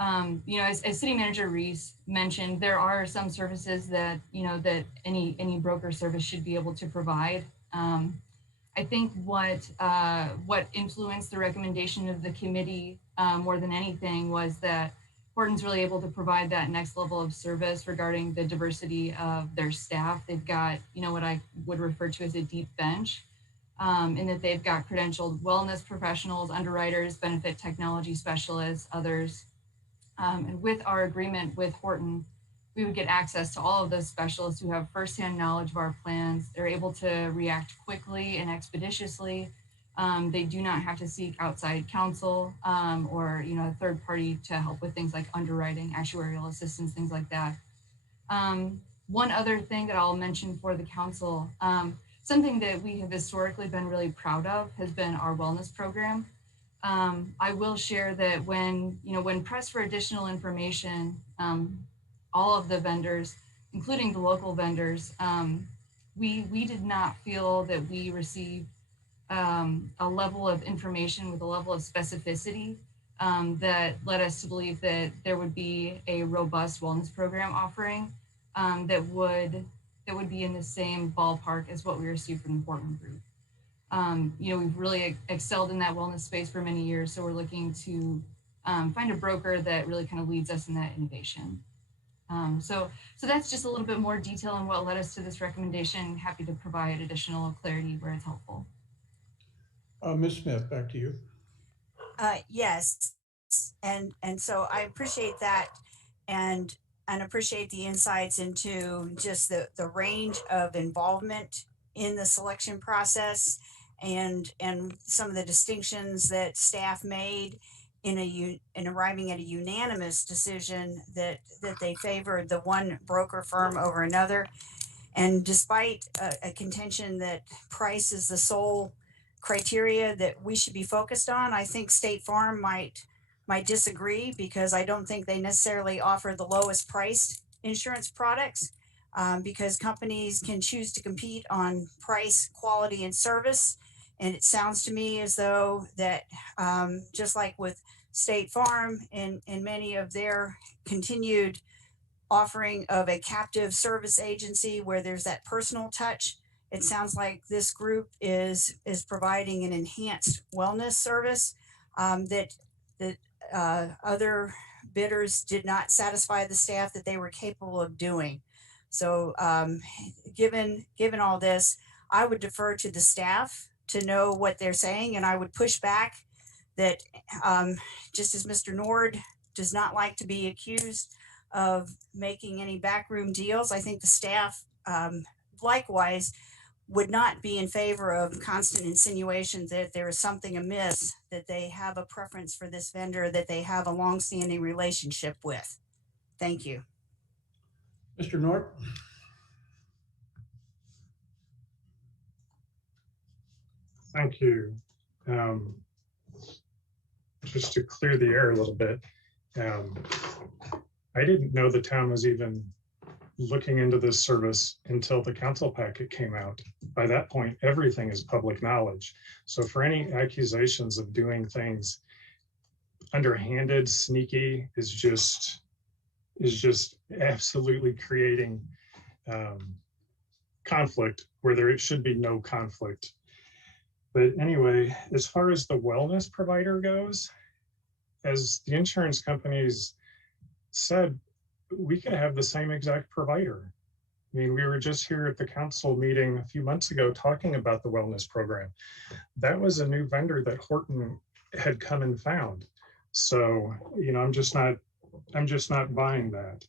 As City Manager Reese mentioned, there are some services that that any broker service should be able to provide. I think what influenced the recommendation of the committee more than anything was that Horton's really able to provide that next level of service regarding the diversity of their staff. They've got, what I would refer to as a deep bench, in that they've got credentialed wellness professionals, underwriters, benefit technology specialists, others. And with our agreement with Horton, we would get access to all of those specialists who have firsthand knowledge of our plans. They're able to react quickly and expeditiously. They do not have to seek outside counsel or a third party to help with things like underwriting, actuarial assistance, things like that. One other thing that I'll mention for the council, something that we have historically been really proud of has been our wellness program. I will share that when pressed for additional information, all of the vendors, including the local vendors, we did not feel that we received a level of information with a level of specificity that led us to believe that there would be a robust wellness program offering that would be in the same ballpark as what we received from the Horton group. We've really excelled in that wellness space for many years, so we're looking to find a broker that really kind of leads us in that innovation. So that's just a little bit more detail on what led us to this recommendation. Happy to provide additional clarity where it's helpful. Ms. Smith, back to you. Yes, and so I appreciate that, and appreciate the insights into just the range of involvement in the selection process, and some of the distinctions that staff made in arriving at a unanimous decision that they favored the one broker firm over another. And despite a contention that price is the sole criteria that we should be focused on, I think State Farm might disagree, because I don't think they necessarily offer the lowest priced insurance products, because companies can choose to compete on price, quality, and service. And it sounds to me as though that just like with State Farm and many of their continued offering of a captive service agency where there's that personal touch, it sounds like this group is providing an enhanced wellness service that other bidders did not satisfy the staff that they were capable of doing. So given all this, I would defer to the staff to know what they're saying, and I would push back that just as Mr. Nord does not like to be accused of making any backroom deals, I think the staff likewise would not be in favor of constant insinuations that there is something amiss, that they have a preference for this vendor that they have a longstanding relationship with. Thank you. Mr. Nord? Thank you. Just to clear the air a little bit, I didn't know the town was even looking into this service until the council packet came out. By that point, everything is public knowledge. So for any accusations of doing things underhanded, sneaky, is just absolutely creating conflict where there should be no conflict. But anyway, as far as the wellness provider goes, as the insurance companies said, we could have the same exact provider. I mean, we were just here at the council meeting a few months ago talking about the wellness program. That was a new vendor that Horton had come and found. So, you know, I'm just not buying that.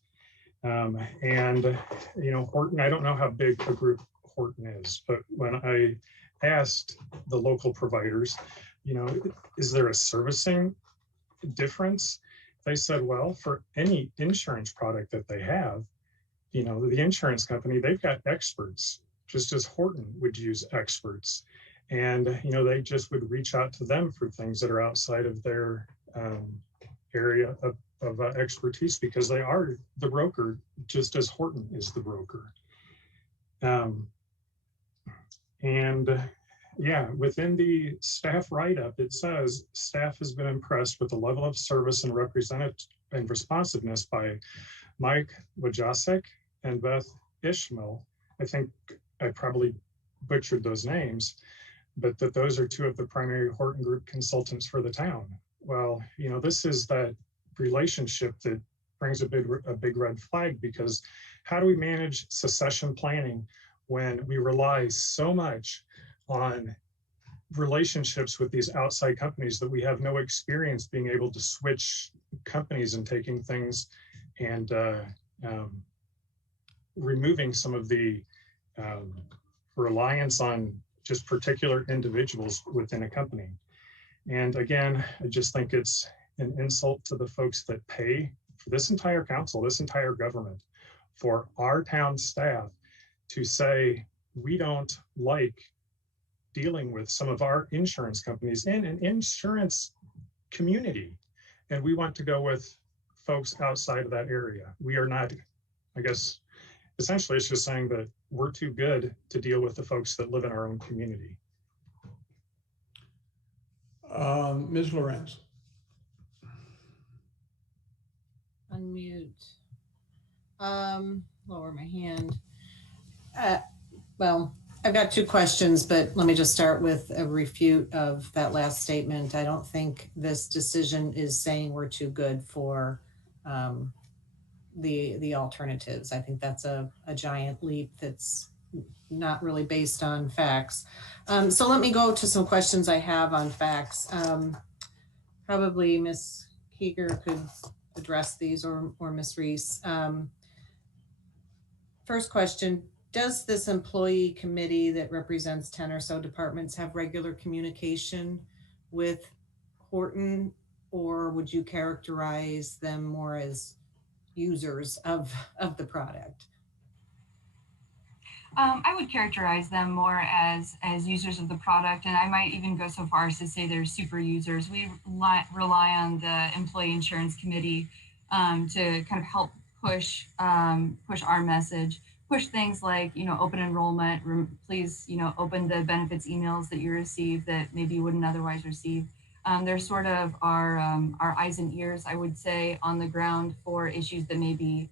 And, you know, Horton, I don't know how big a group Horton is, but when I asked the local providers, you know, is there a servicing difference? They said, well, for any insurance product that they have, you know, the insurance company, they've got experts, just as Horton would use experts. And, you know, they just would reach out to them for things that are outside of their area of expertise, because they are the broker, just as Horton is the broker. Yeah, within the staff write-up, it says staff has been impressed with the level of service and responsiveness by Mike Wojacek and Beth Ishmael. I think I probably butchered those names, but that those are two of the primary Horton Group consultants for the town. Well, you know, this is that relationship that brings a big red flag, because how do we manage succession planning when we rely so much on relationships with these outside companies that we have no experience being able to switch companies and taking things and removing some of the reliance on just particular individuals within a company. And again, I just think it's an insult to the folks that pay for this entire council, this entire government, for our town staff to say, we don't like dealing with some of our insurance companies in an insurance community, and we want to go with folks outside of that area. We are not, I guess, essentially it's just saying that we're too good to deal with the folks that live in our own community. Ms. Lorenz. Unmute. Lower my hand. Well, I've got two questions, but let me just start with a refute of that last statement. I don't think this decision is saying we're too good for the alternatives. I think that's a giant leap that's not really based on facts. So let me go to some questions I have on facts. Probably Ms. Keeger could address these, or Ms. Reese. First question, does this employee committee that represents 10 or so departments have regular communication with Horton, or would you characterize them more as users of the product? I would characterize them more as users of the product, and I might even go so far as to say they're super users. We rely on the employee insurance committee to kind of help push our message, push things like, you know, open enrollment, please, you know, open the benefits emails that you receive that maybe you wouldn't otherwise receive. They're sort of our eyes and ears, I would say, on the ground for issues that may be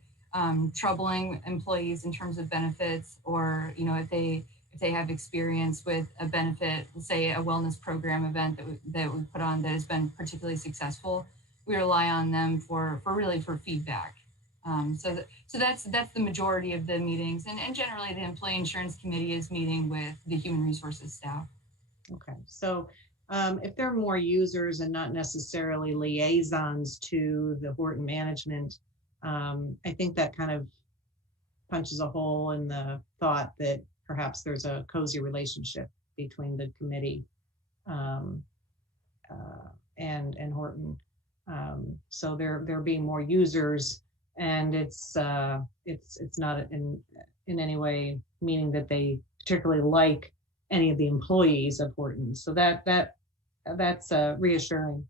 troubling employees in terms of benefits, or, you know, if they have experience with a benefit, say a wellness program event that we put on that has been particularly successful, we rely on them for feedback. So that's the majority of the meetings, and generally the employee insurance committee is meeting with the human resources staff. Okay, so if they're more users and not necessarily liaisons to the Horton management, I think that kind of punches a hole in the thought that perhaps there's a cozy relationship between the committee and Horton. So they're being more users, and it's not in any way meaning that they particularly like any of the employees of Horton. So that's reassuring.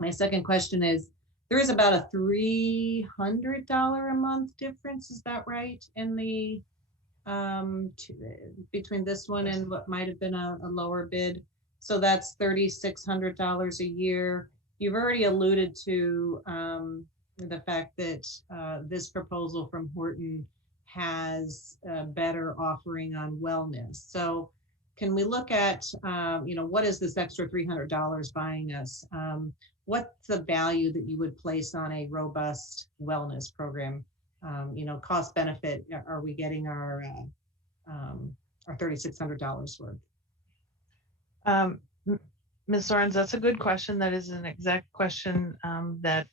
My second question is, there is about a $300 a month difference, is that right, in the between this one and what might have been a lower bid? So that's $3,600 a year. You've already alluded to the fact that this proposal from Horton has a better offering on wellness. So can we look at, you know, what is this extra $300 buying us? What's the value that you would place on a robust wellness program? cost benefit, are we getting our $3,600 worth? Ms. Sorens, that's a good question. That is an exact question that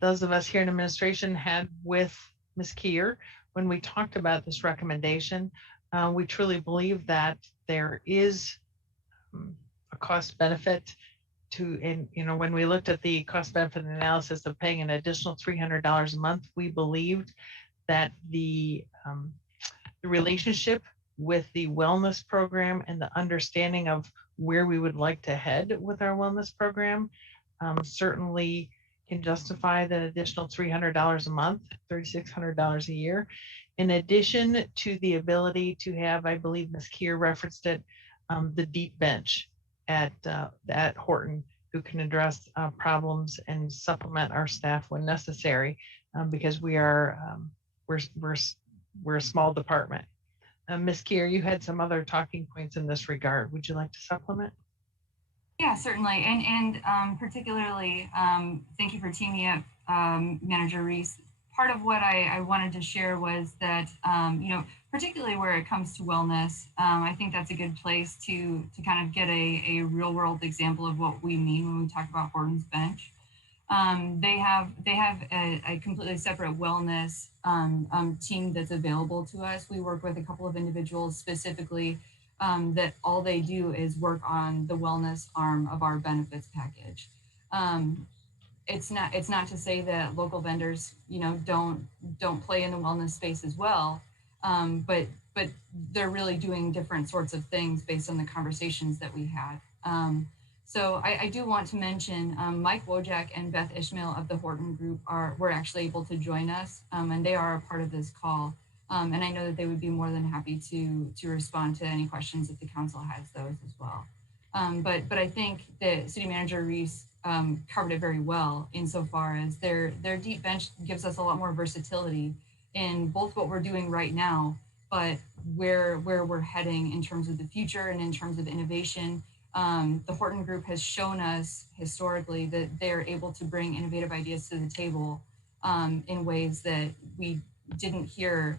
those of us here in administration had with Ms. Keir when we talked about this recommendation. We truly believe that there is a cost benefit to, and when we looked at the cost benefit analysis of paying an additional $300 a month, we believed that the relationship with the wellness program and the understanding of where we would like to head with our wellness program certainly can justify that additional $300 a month, $3,600 a year, in addition to the ability to have, I believe Ms. Keir referenced it, the deep bench at Horton, who can address problems and supplement our staff when necessary, because we're a small department. Ms. Keir, you had some other talking points in this regard. Would you like to supplement? Yeah, certainly. And particularly, thank you for teaming me up, Manager Reese. Part of what I wanted to share was that, particularly where it comes to wellness, I think that's a good place to kind of get a real world example of what we mean when we talk about Horton's Bench. They have a completely separate wellness team that's available to us. We work with a couple of individuals specifically that all they do is work on the wellness arm of our benefits package. It's not to say that local vendors, don't play in the wellness space as well, but they're really doing different sorts of things based on the conversations that we had. So I do want to mention Mike Wojak and Beth Ishmael of the Horton Group were actually able to join us, and they are a part of this call. And I know that they would be more than happy to respond to any questions if the council has those as well. But I think that City Manager Reese covered it very well insofar as their deep bench gives us a lot more versatility in both what we're doing right now, but where we're heading in terms of the future and in terms of innovation. The Horton Group has shown us historically that they're able to bring innovative ideas to the table in ways that we didn't hear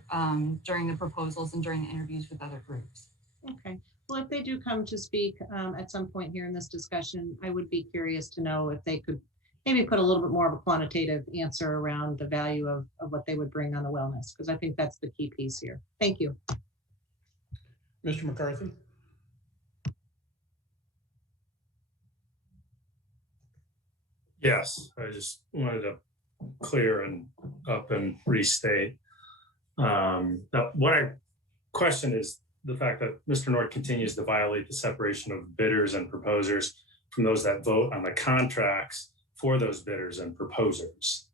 during the proposals and during the interviews with other groups. Okay. Well, if they do come to speak at some point here in this discussion, I would be curious to know if they could maybe put a little bit more of a quantitative answer around the value of what they would bring on the wellness, because I think that's the key piece here. Thank you. Mr. McCarthy. Yes, I just wanted to clear and up and restate. What I question is the fact that Mr. Nord continues to violate the separation of bidders and proposers from those that vote on the contracts for those bidders and proposers.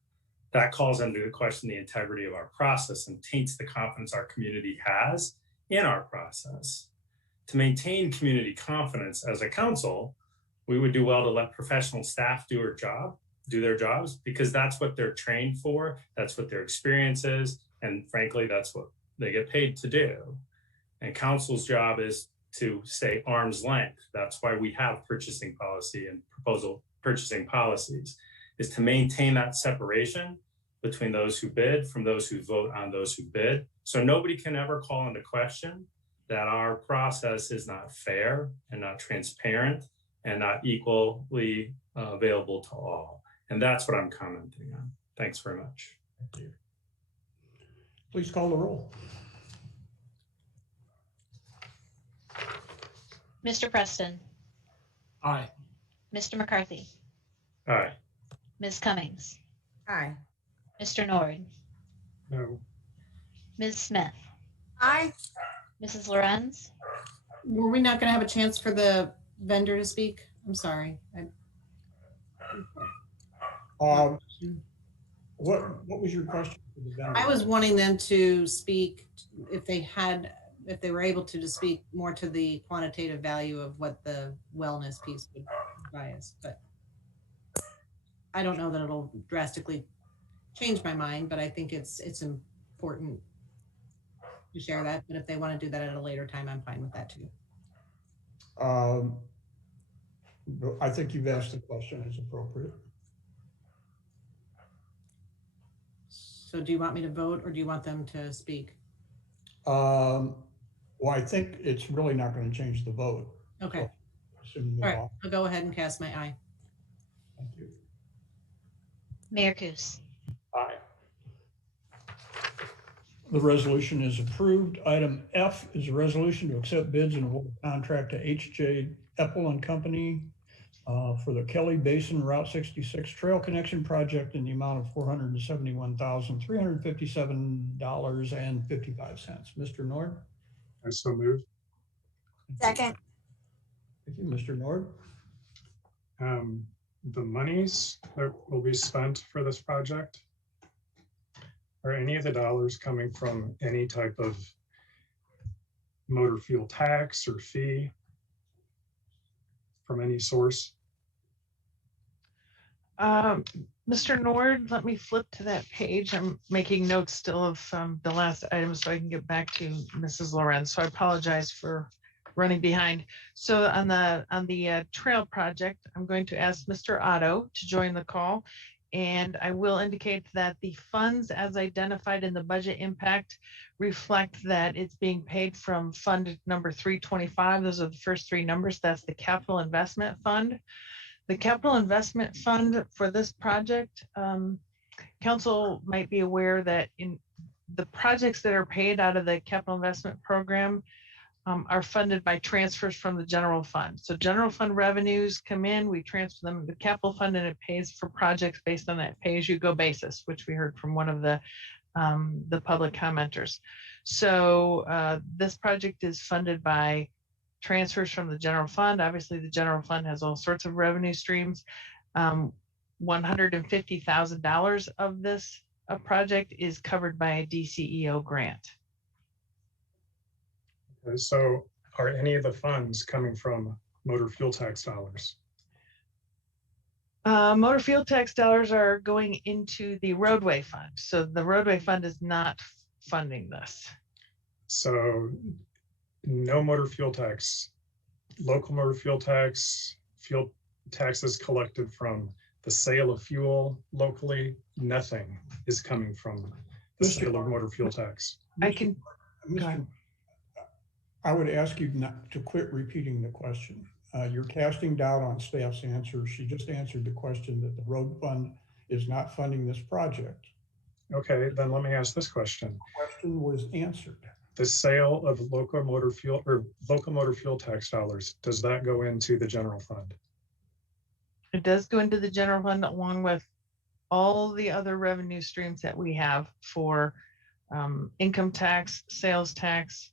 That calls into question the integrity of our process and taints the confidence our community has in our process. To maintain community confidence as a council, we would do well to let professional staff do their jobs, because that's what they're trained for, that's what their experience is, and frankly, that's what they get paid to do. And council's job is to stay arm's length. That's why we have purchasing policy and proposal purchasing policies, is to maintain that separation between those who bid from those who vote on those who bid. So nobody can ever call into question that our process is not fair and not transparent and not equally available to all. And that's what I'm commenting on. Thanks very much. Thank you. Please call the roll. Mr. Preston, Aye. Mr. McCarthy, Aye. Ms. Cummings, Aye. Mr. Nord, No. Ms. Smith, Aye. Mrs. Lorenz, Were we not going to have a chance for the vendor to speak? I'm sorry. What was your question for the vendor? I was wanting them to speak if they were able to speak more to the quantitative value of what the wellness piece would buy us, but I don't know that it'll drastically change my mind, but I think it's important to share that. But if they want to do that at a later time, I'm fine with that too. I think you've asked the question as appropriate. So do you want me to vote or do you want them to speak? Well, I think it's really not going to change the vote. Okay. So, assume move All right, on. I'll go ahead and cast my eye. Thank you. Mayor Kus. Aye. The resolution is approved. Item F is a resolution to accept bids and award a contract to H.J. Epple and Company for the Kelly Basin Route 66 Trail Connection Project in the amount of $471,357.55. Mr. Nord? I so moved. Second. Thank you, Mr. Nord. The monies that will be spent for this project, are any of the dollars coming from any type of motor fuel tax or fee from any source? Mr. Nord, let me flip to that page. I'm making notes still of the last item so I can get back to Mrs. Lorenz. So I apologize for running behind. So on the trail project, I'm going to ask Mr. Otto to join the call. And I will indicate that the funds as identified in the budget impact reflect that it's being paid from fund number 325. Those are the first three numbers. That's the capital investment fund. The capital investment fund for this project, council might be aware that in the projects that are paid out of the capital investment program are funded by transfers from the general fund. So general fund revenues come in, we transfer them to the capital fund, and it pays for projects based on that pay-as-you-go basis, which we heard from one of the public commenters. So this project is funded by transfers from the general fund. Obviously, the general fund has all sorts of revenue streams. $150,000 of this project is covered by a DCEO grant. Okay, so are any of the funds coming from motor fuel tax dollars? Motor fuel tax dollars are going into the roadway fund. So the roadway fund is not funding this. So no motor fuel tax, local motor fuel taxes collected from the sale of fuel locally, nothing is coming from the sale of motor fuel tax. I would ask you not to quit repeating the question. You're casting doubt on staff's answer. She just answered the question that the road fund is not funding this project. Okay, then let me ask this question. The question was answered. The sale of local motor fuel tax dollars, does that go into the general fund? It does go into the general fund along with all the other revenue streams that we have for income tax, sales tax,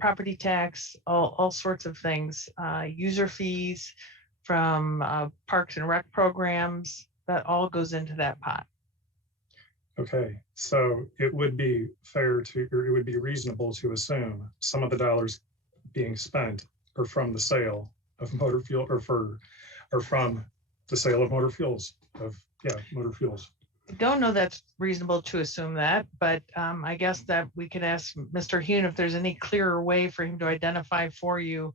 property tax, all sorts of things, user fees from parks and rec programs, that all goes into that pot. Okay, so it would be fair to, or it would be reasonable to assume some of the dollars being spent are from the sale of motor fuel or from the sale of motor fuels, motor fuels. I don't know that's reasonable to assume that, but I guess that we could ask Mr. Hune if there's any clearer way for him to identify for you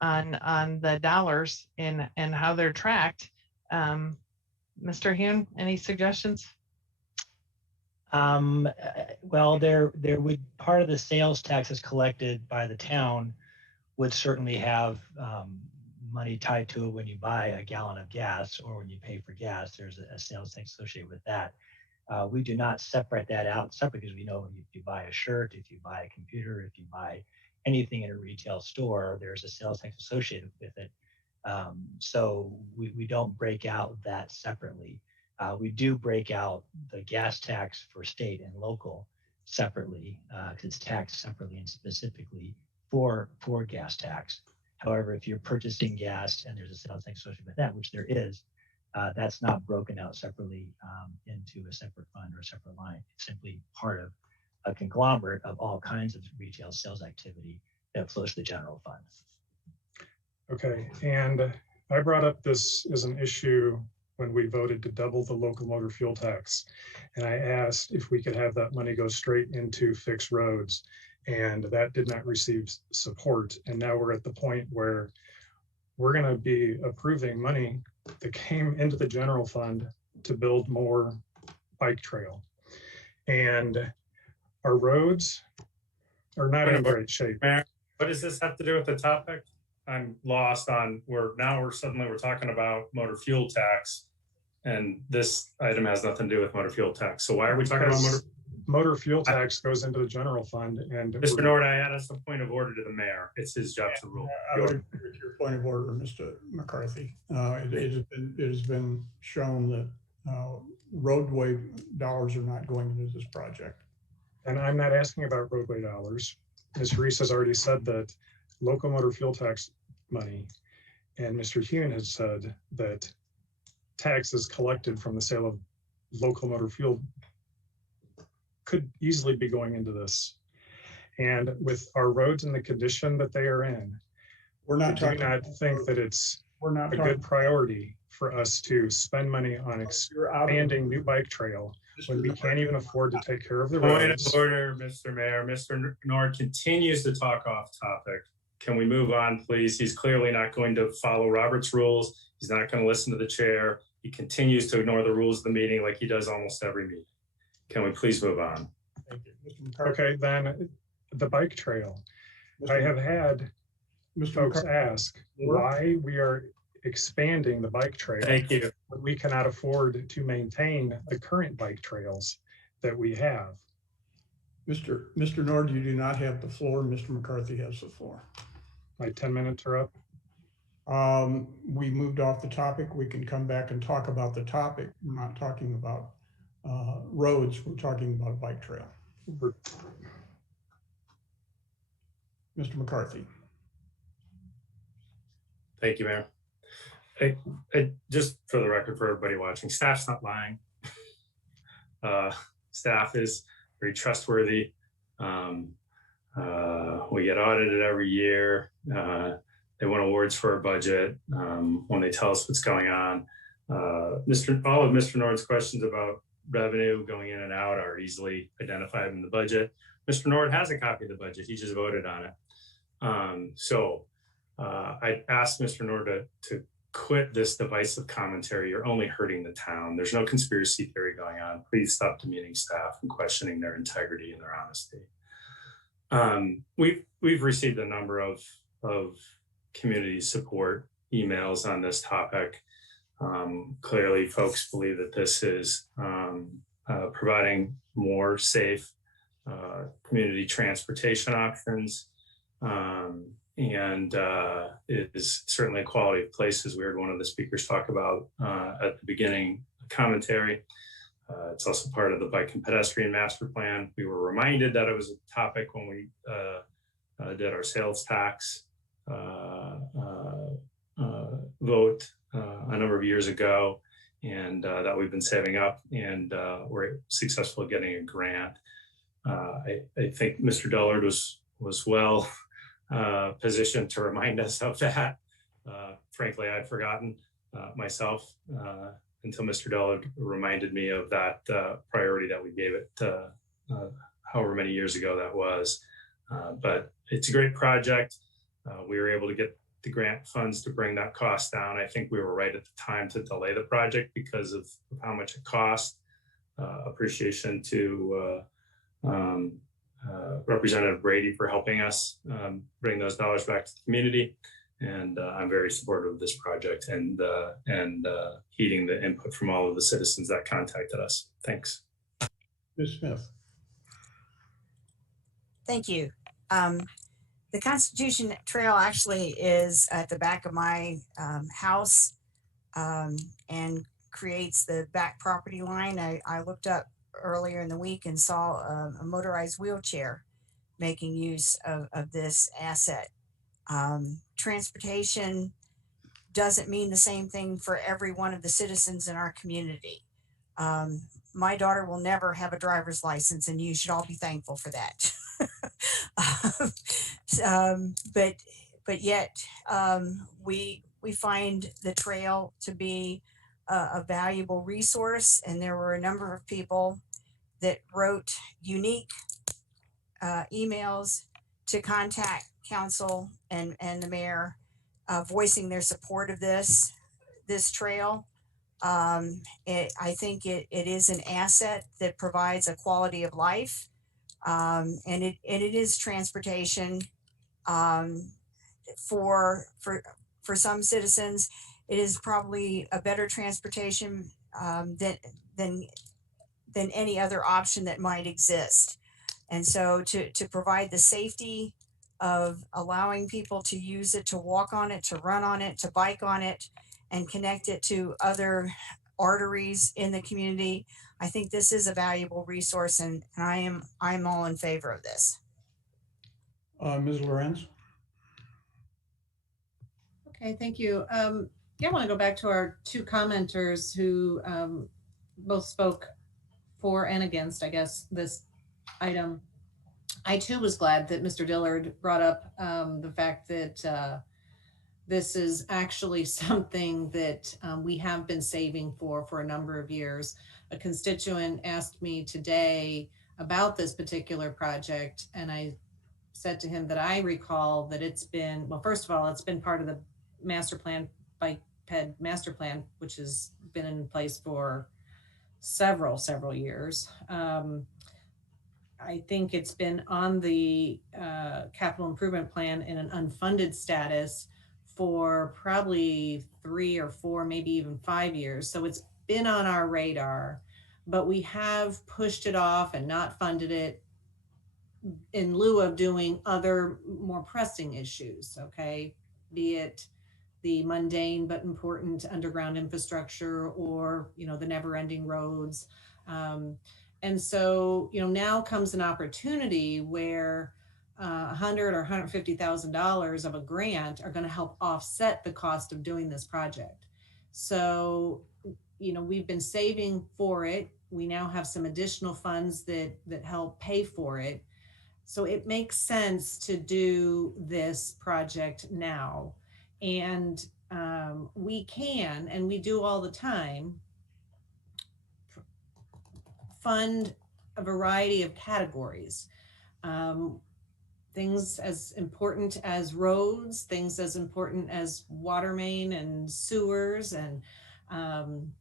on the dollars and how they're tracked. Mr. Hune, any suggestions? Well, there would, part of the sales taxes collected by the town would certainly have money tied to it when you buy a gallon of gas or when you pay for gas. There's a sales tax associated with that. We do not separate that out separately because we know if you buy a shirt, if you buy a computer, if you buy anything in a retail store, there's a sales tax associated with it. So we don't break out that separately. We do break out the gas tax for state and local separately because it's taxed separately and specifically for gas tax. However, if you're purchasing gas and there's a sales tax associated with that, which there is, that's not broken out separately into a separate fund or a separate line. It's simply part of a conglomerate of all kinds of retail sales activity that flows to the general fund. Okay, and I brought up this as an issue when we voted to double the local motor fuel tax. And I asked if we could have that money go straight into fixed roads, and that did not receive support. And now we're at the point where we're gonna be approving money that came into the general fund to build more bike trail. And our roads are not in great shape. Mayor, what does this have to do with the topic? I'm lost on, we're suddenly talking about motor fuel tax, and this item has nothing to do with motor fuel tax. So why are we talking about motor fuel tax goes into the general fund? And Mr. Nord, I add us a point of order to the mayor. It's his job to rule. I would agree with your point of order, Mr. McCarthy. It has been shown that roadway dollars are not going into this project. And I'm not asking about roadway dollars. Ms. Reese has already said that local motor fuel tax money, and Mr. Hune has said that taxes collected from the sale of local motor fuel could easily be going into this. And with our roads in the condition that they are in, do not think that it's a good priority for us to spend money on expanding new bike trail when we can't even afford to take care of the roads. Point of order, Mr. Mayor. Mr. Nord continues to talk off topic. Can we move on, please? He's clearly not going to follow Robert's rules. He's not going to listen to the chair. He continues to ignore the rules of the meeting like he does almost every meeting. Can we please move on? Thank you. Mr. McCarthy. Okay, then the bike trail. I have had folks ask why we are expanding the bike trail. Thank you. When we cannot afford to maintain the current bike trails that we have. Mr. Nord, you do not have the floor. Mr. McCarthy has the floor. My 10 minutes are up. We moved off the topic. We can come back and talk about the topic. We're not talking about roads. We're talking about a bike trail. Mr. McCarthy. Thank you, Mayor. I just for the record, for everybody watching, staff's not lying. Staff is very trustworthy. We get audited every year. They win awards for our budget when they tell us what's going on. All of Mr. Nord's questions about revenue going in and out are easily identified in the budget. Mr. Nord has a copy of the budget. He just voted on it. I asked Mr. Nord to quit this divisive commentary. You're only hurting the town. There's no conspiracy theory going on. Please stop demeaning staff and questioning their integrity and their honesty. We've received a number of community support emails on this topic. Clearly, folks believe that this is providing more safe community transportation options. And it is certainly a quality of place, as we heard one of the speakers talk about at the beginning commentary. It's also part of the bike and pedestrian master plan. We were reminded that it was a topic when we did our sales tax vote a number of years ago, and that we've been saving up, and we're successful at getting a grant. I think Mr. Dullard was well positioned to remind us of that. Frankly, I'd forgotten myself until Mr. Dullard reminded me of that priority that we gave it however many years ago that was. But it's a great project. We were able to get the grant funds to bring that cost down. I think we were right at the time to delay the project because of how much it cost. Appreciation to Representative Brady for helping us bring those dollars back to the community. And I'm very supportive of this project and heeding the input from all of the citizens that contacted us. Thanks. Ms. Smith. Thank you. The Constitution Trail actually is at the back of my house and creates the back property line. I looked up earlier in the week and saw a motorized wheelchair making use of this asset. Transportation doesn't mean the same thing for every one of the citizens in our community. My daughter will never have a driver's license, and you should all be thankful for that. But yet we find the trail to be a valuable resource, and there were a number of people that wrote unique emails to contact council and the mayor, voicing their support of this trail. I think it is an asset that provides a quality of life. And it is transportation for some citizens. It is probably a better transportation than any other option that might exist. And so to provide the safety of allowing people to use it, to walk on it, to run on it, to bike on it, and connect it to other arteries in the community, I think this is a valuable resource, and I'm all in favor of this. Ms. Lorenz? Okay, thank you. Yeah, I want to go back to our two commenters who both spoke for and against, I guess, this item. I too was glad that Mr. Dillard brought up the fact that this is actually something that we have been saving for a number of years. A constituent asked me today about this particular project, and I said to him that I recall that it's been, well, first of all, it's been part of the master plan, bike ped master plan, which has been in place for several years. I think it's been on the capital improvement plan in an unfunded status for probably 3 or 4, maybe even 5 years. So it's been on our radar, but we have pushed it off and not funded it in lieu of doing other more pressing issues, okay? Be it the mundane but important underground infrastructure, or, you know, the never-ending roads. And so, you know, now comes an opportunity where $100,000 or $150,000 of a grant are going to help offset the cost of doing this project. So, you know, we've been saving for it. We now have some additional funds that help pay for it. So it makes sense to do this project now. And we can, and we do all the time, fund a variety of categories. Things as important as roads, things as important as water main and sewers, and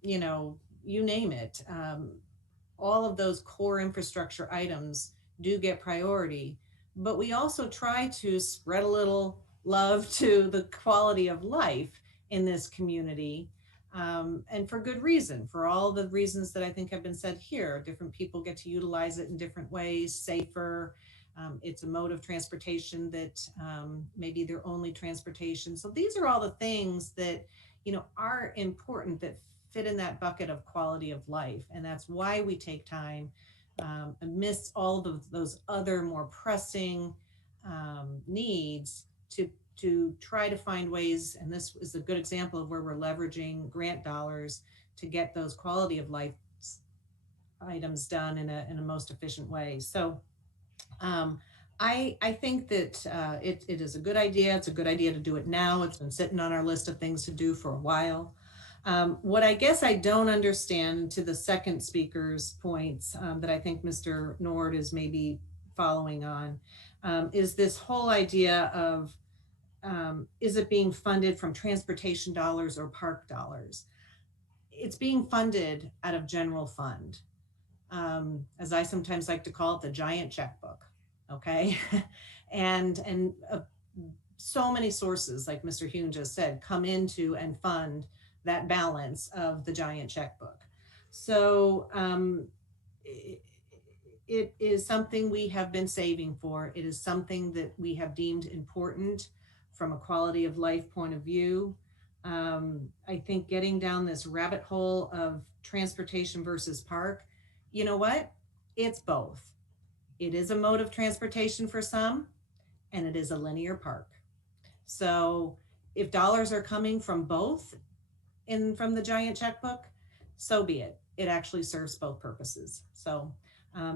you know, you name it. All of those core infrastructure items do get priority, but we also try to spread a little love to the quality of life in this community. And for good reason, for all the reasons that I think have been said here. Different people get to utilize it in different ways, safer. It's a mode of transportation that maybe their only transportation. So these are all the things that, you know, are important, that fit in that bucket of quality of life. And that's why we take time amidst all of those other more pressing needs to try to find ways. And this is a good example of where we're leveraging grant dollars to get those quality of life items done in a most efficient way. So I think that it is a good idea. It's a good idea to do it now. It's been sitting on our list of things to do for a while. What I guess I don't understand, to the second speaker's points that I think Mr. Nord is maybe following on, is this whole idea of, is it being funded from transportation dollars or park dollars? It's being funded out of general fund. As I sometimes like to call it, the giant checkbook, okay? and so many sources, like Mr. Hume just said, come into and fund that balance of the giant checkbook. So it is something we have been saving for. It is something that we have deemed important from a quality of life point of view. I think getting down this rabbit hole of transportation versus park, you know what? It's both. It is a mode of transportation for some, and it is a linear park. So if dollars are coming from both from the giant checkbook, so be it. It actually serves both purposes. So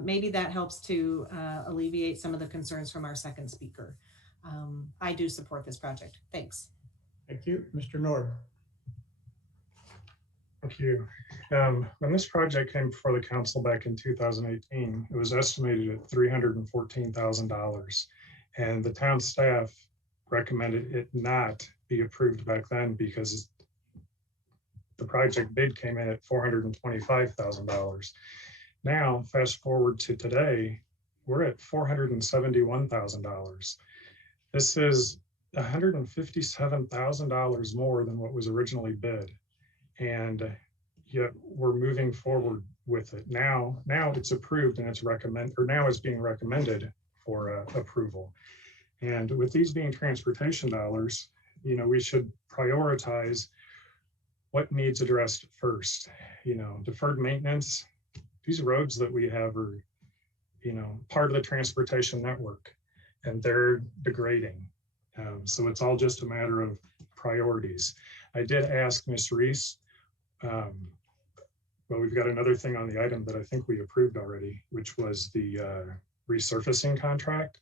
maybe that helps to alleviate some of the concerns from our second speaker. I do support this project. Thanks. Thank you. Mr. Nord. Thank you. When this project came before the council back in 2018, it was estimated at $314,000. And the town staff recommended it not be approved back then because the project bid came in at $425,000. Now, fast forward to today, we're at $471,000. This is $157,000 more than what was originally bid. And yet we're moving forward with it. Now it's approved and it's now it's being recommended for approval. And with these being transportation dollars, we should prioritize what needs addressed first. Deferred maintenance, these roads that we have are, part of the transportation network, and they're degrading. So it's all just a matter of priorities. I did ask Ms. Reese, well, we've got another thing on the item that I think we approved already, which was the resurfacing contract.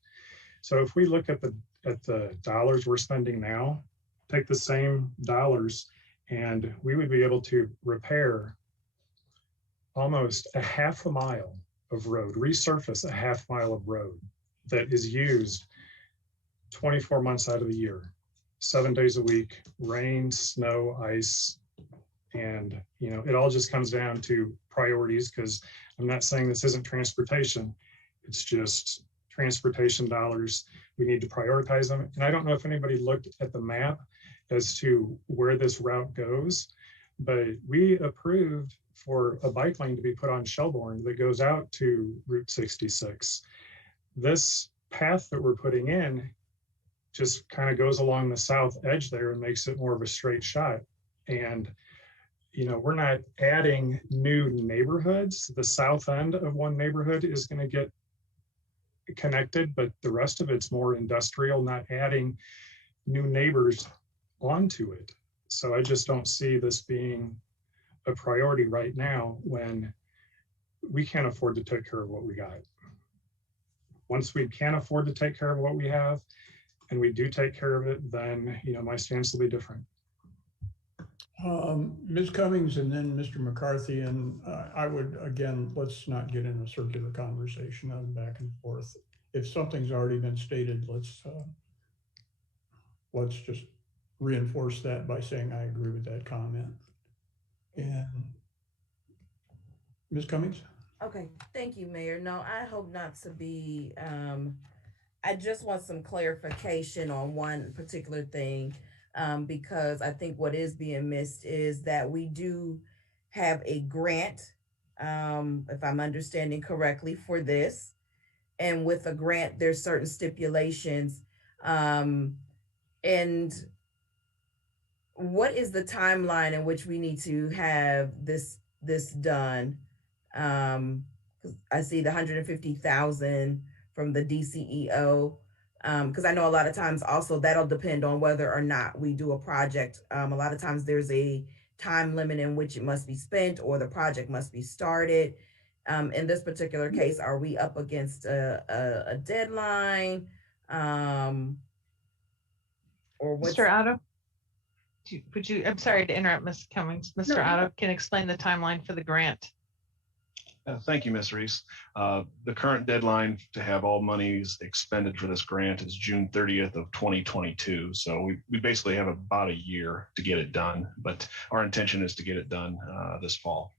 So if we look at the dollars we're spending now, take the same dollars, and we would be able to repair almost a half a mile of road, resurface a half mile of road that is used 24 months out of the year, 7 days a week, rain, snow, ice. And, it all just comes down to priorities, because I'm not saying this isn't transportation. It's just transportation dollars. We need to prioritize them. And I don't know if anybody looked at the map as to where this route goes, but we approved for a bike lane to be put on Shelbourne that goes out to Route 66. This path that we're putting in just kind of goes along the south edge there and makes it more of a straight shot. And we're not adding new neighborhoods. The south end of one neighborhood is going to get connected, but the rest of it's more industrial, not adding new neighbors onto it. So I just don't see this being a priority right now when we can't afford to take care of what we got. Once we can afford to take care of what we have, and we do take care of it, then my stance will be different. Ms. Cummings and then Mr. McCarthy, and I would, again, let's not get in a circular conversation on back and forth. If something's already been stated, let's just reinforce that by saying I agree with that comment. And Ms. Cummings? Okay, thank you, Mayor. No, I hope not to be, I just want some clarification on one particular thing. Because I think what is being missed is that we do have a grant, if I'm understanding correctly, for this. And with a grant, there's certain stipulations. And what is the timeline in which we need to have this done? I see the 150,000 from the DCEO. Because I know a lot of times also that'll depend on whether or not we do a project. A lot of times there's a time limit in which it must be spent or the project must be started. In this particular case, are we up against a deadline? Or what's... Mr. Otto, I'm sorry to interrupt, Ms. Cummings. Mr. Otto can explain the timeline for the grant. Thank you, Ms. Reese. The current deadline to have all monies expended for this grant is June 30th of 2022. So we basically have about a year to get it done, but our intention is to get it done this fall,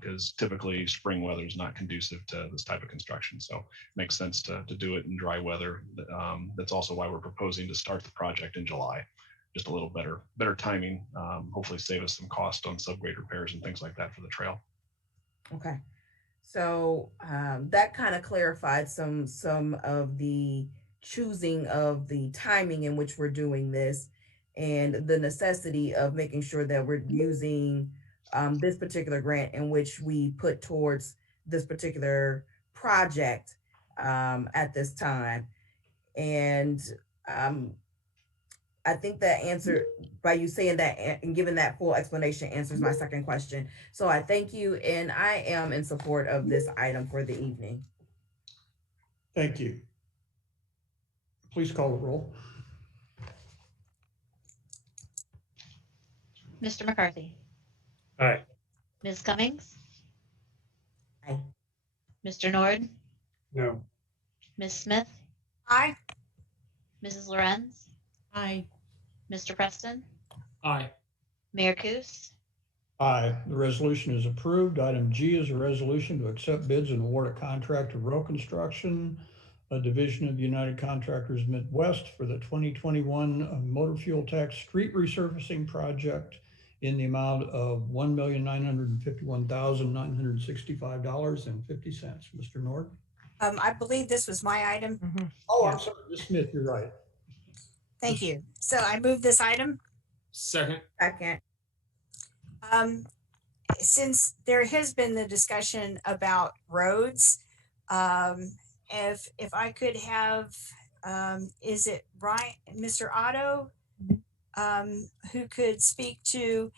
because typically spring weather is not conducive to this type of construction. So it makes sense to do it in dry weather. That's also why we're proposing to start the project in July. Just a little better timing, hopefully save us some cost on subgrade repairs and things like that for the trail. Okay. So that kind of clarified some of the choosing of the timing in which we're doing this and the necessity of making sure that we're using this particular grant in which we put towards this particular project at this time. And I think that answer, by you saying that and giving that full explanation, answers my second question. So I thank you, and I am in support of this item for the evening. Thank you. Please call the roll. Mr. McCarthy. Aye. Ms. Cummings. Aye. Mr. Nord. No. Ms. Smith. Aye. Mrs. Lorenz. Aye. Mr. Preston. Aye. Mayor Coos. Aye, the resolution is approved. Item G is a resolution to accept bids and award a contract to road construction, a division of United Contractors Midwest for the 2021 motor fuel tax street resurfacing project in the amount of $1,951,965.50. Mr. Nord? I believe this was my item. Oh, I'm sorry, Ms. Smith, you're right. Thank you. So I move this item. Second. Second. Since there has been the discussion about roads, if I could have, is it right, Mr. Otto, who could speak to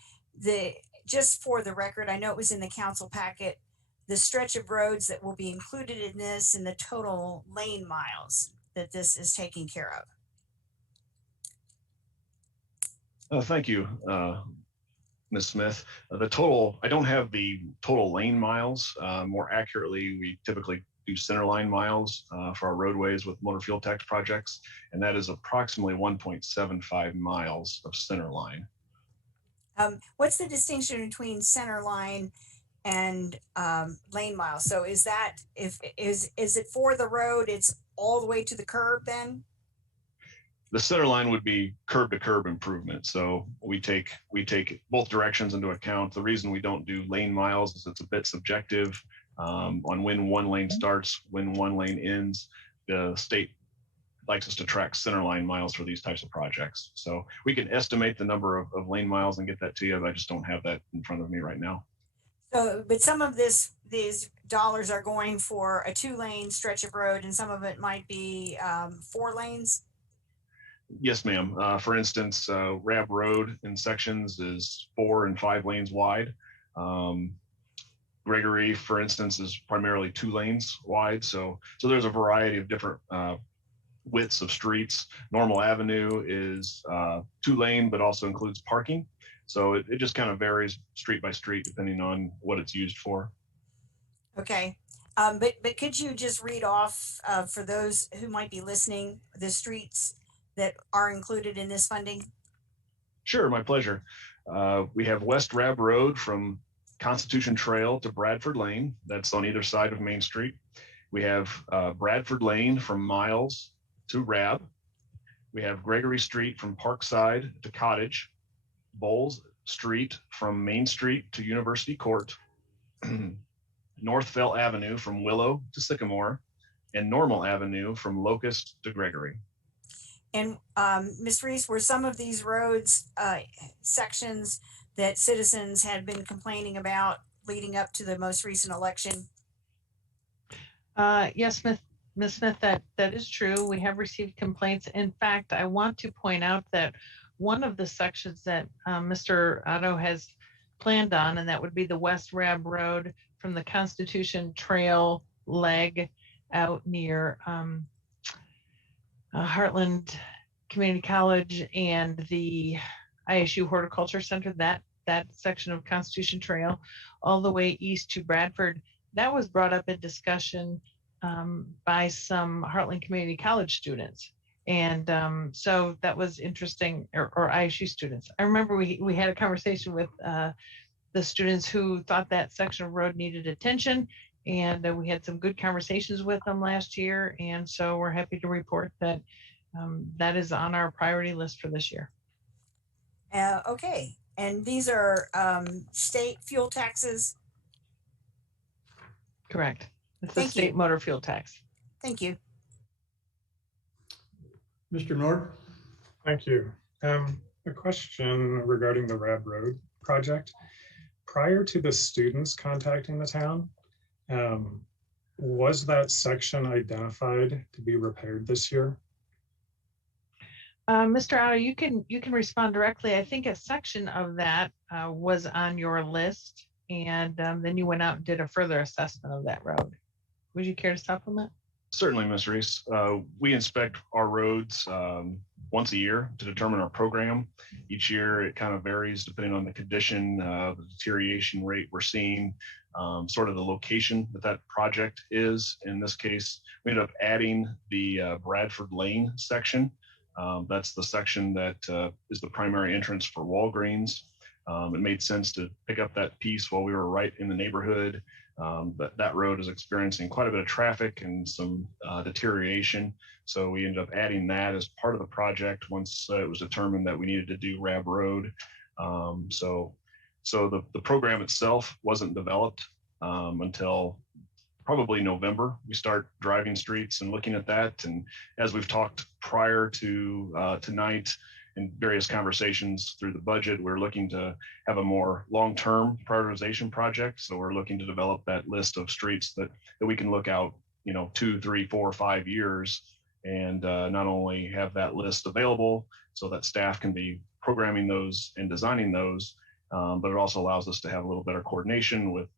just for the record, I know it was in the council packet, the stretch of roads that will be included in this and the total lane miles that this is taking care of. Thank you, Ms. Smith. The total, I don't have the total lane miles. More accurately, we typically do center line miles for our roadways with motor fuel tax projects, and that is approximately 1.75 miles of center line. What's the distinction between center line and lane miles? So is that, is it for the road, it's all the way to the curb then? The center line would be curb to curb improvement. So we take both directions into account. The reason we don't do lane miles is it's a bit subjective on when one lane starts, when one lane ends. The state likes us to track center line miles for these types of projects. So we can estimate the number of lane miles and get that to you, but I just don't have that in front of me right now. So, but some of these dollars are going for a 2-lane stretch of road and some of it might be 4 lanes? Yes, ma'am. For instance, Rab Road in sections is 4 and 5 lanes wide. Gregory, for instance, is primarily 2 lanes wide. So there's a variety of different widths of streets. Normal Avenue is 2 lane, but also includes parking. So it just kind of varies street by street depending on what it's used for. Okay. But could you just read off for those who might be listening, the streets that are included in this funding? Sure, my pleasure. We have West Rab Road from Constitution Trail to Bradford Lane. That's on either side of Main Street. We have Bradford Lane from Miles to Rab. We have Gregory Street from Parkside to Cottage. Bowles Street from Main Street to University Court. Northville Avenue from Willow to Sycamore. And Normal Avenue from Locust to Gregory. And Ms. Reese, were some of these roads sections that citizens had been complaining about leading up to the most recent election? Yes, Ms. Smith, that is true. We have received complaints. In fact, I want to point out that one of the sections that Mr. Otto has planned on, and that would be the West Rab Road from the Constitution Trail leg out near Heartland Community College and the ISU Horticulture Center, that section of Constitution Trail, all the way east to Bradford. That was brought up in discussion by some Heartland Community College students. And so that was interesting, or ISU students. I remember we had a conversation with the students who thought that section of road needed attention. And we had some good conversations with them last year. And so we're happy to report that that is on our priority list for this year. Okay. And these are state fuel taxes? Correct. It's the state motor fuel tax. Thank you. Mr. Nord? Thank you. A question regarding the Rab Road project. Prior to the students contacting the town, was that section identified to be repaired this year? Mr. Otto, you can respond directly. I think a section of that was on your list, and then you went out and did a further assessment of that road. Would you care to supplement? Certainly, Ms. Reese. We inspect our roads once a year to determine our program. Each year it kind of varies depending on the condition, the deterioration rate we're seeing, sort of the location that project is. In this case, we ended up adding the Bradford Lane section. That's the section that is the primary entrance for Walgreens. It made sense to pick up that piece while we were right in the neighborhood. But that road is experiencing quite a bit of traffic and some deterioration. So we ended up adding that as part of the project once it was determined that we needed to do Rab Road. So the program itself wasn't developed until probably November. We start driving streets and looking at that. And as we've talked prior to tonight in various conversations through the budget, we're looking to have a more long-term prioritization project. So we're looking to develop that list of streets that we can look out, 2, 3, 4, 5 years, and not only have that list available so that staff can be programming those and designing those, but it also allows us to have a little better coordination with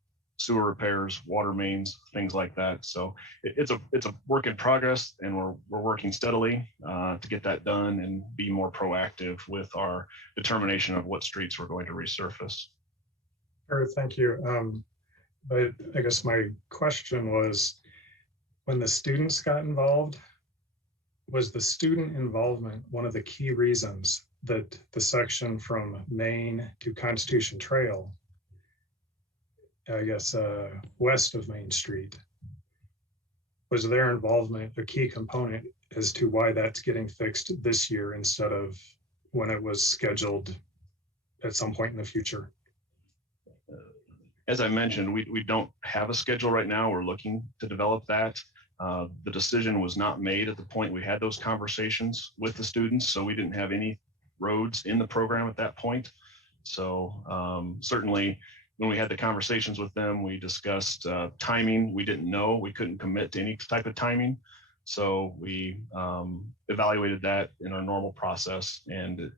sewer repairs, water mains, things like that. So it's a work in progress, and we're working steadily to get that done and be more proactive with our determination of what streets we're going to resurface. Sure, thank you. But I guess my question was, when the students got involved, was the student involvement one of the key reasons that the section from Main to Constitution Trail, I guess, west of Main Street, was their involvement a key component as to why that's getting fixed this year instead of when it was scheduled at some point in the future? As I mentioned, we don't have a schedule right now. We're looking to develop that. The decision was not made at the point we had those conversations with the students, so we didn't have any roads in the program at that point. So certainly, when we had the conversations with them, we discussed timing. We didn't know, we couldn't commit to any type of timing. So we evaluated that in our normal process. And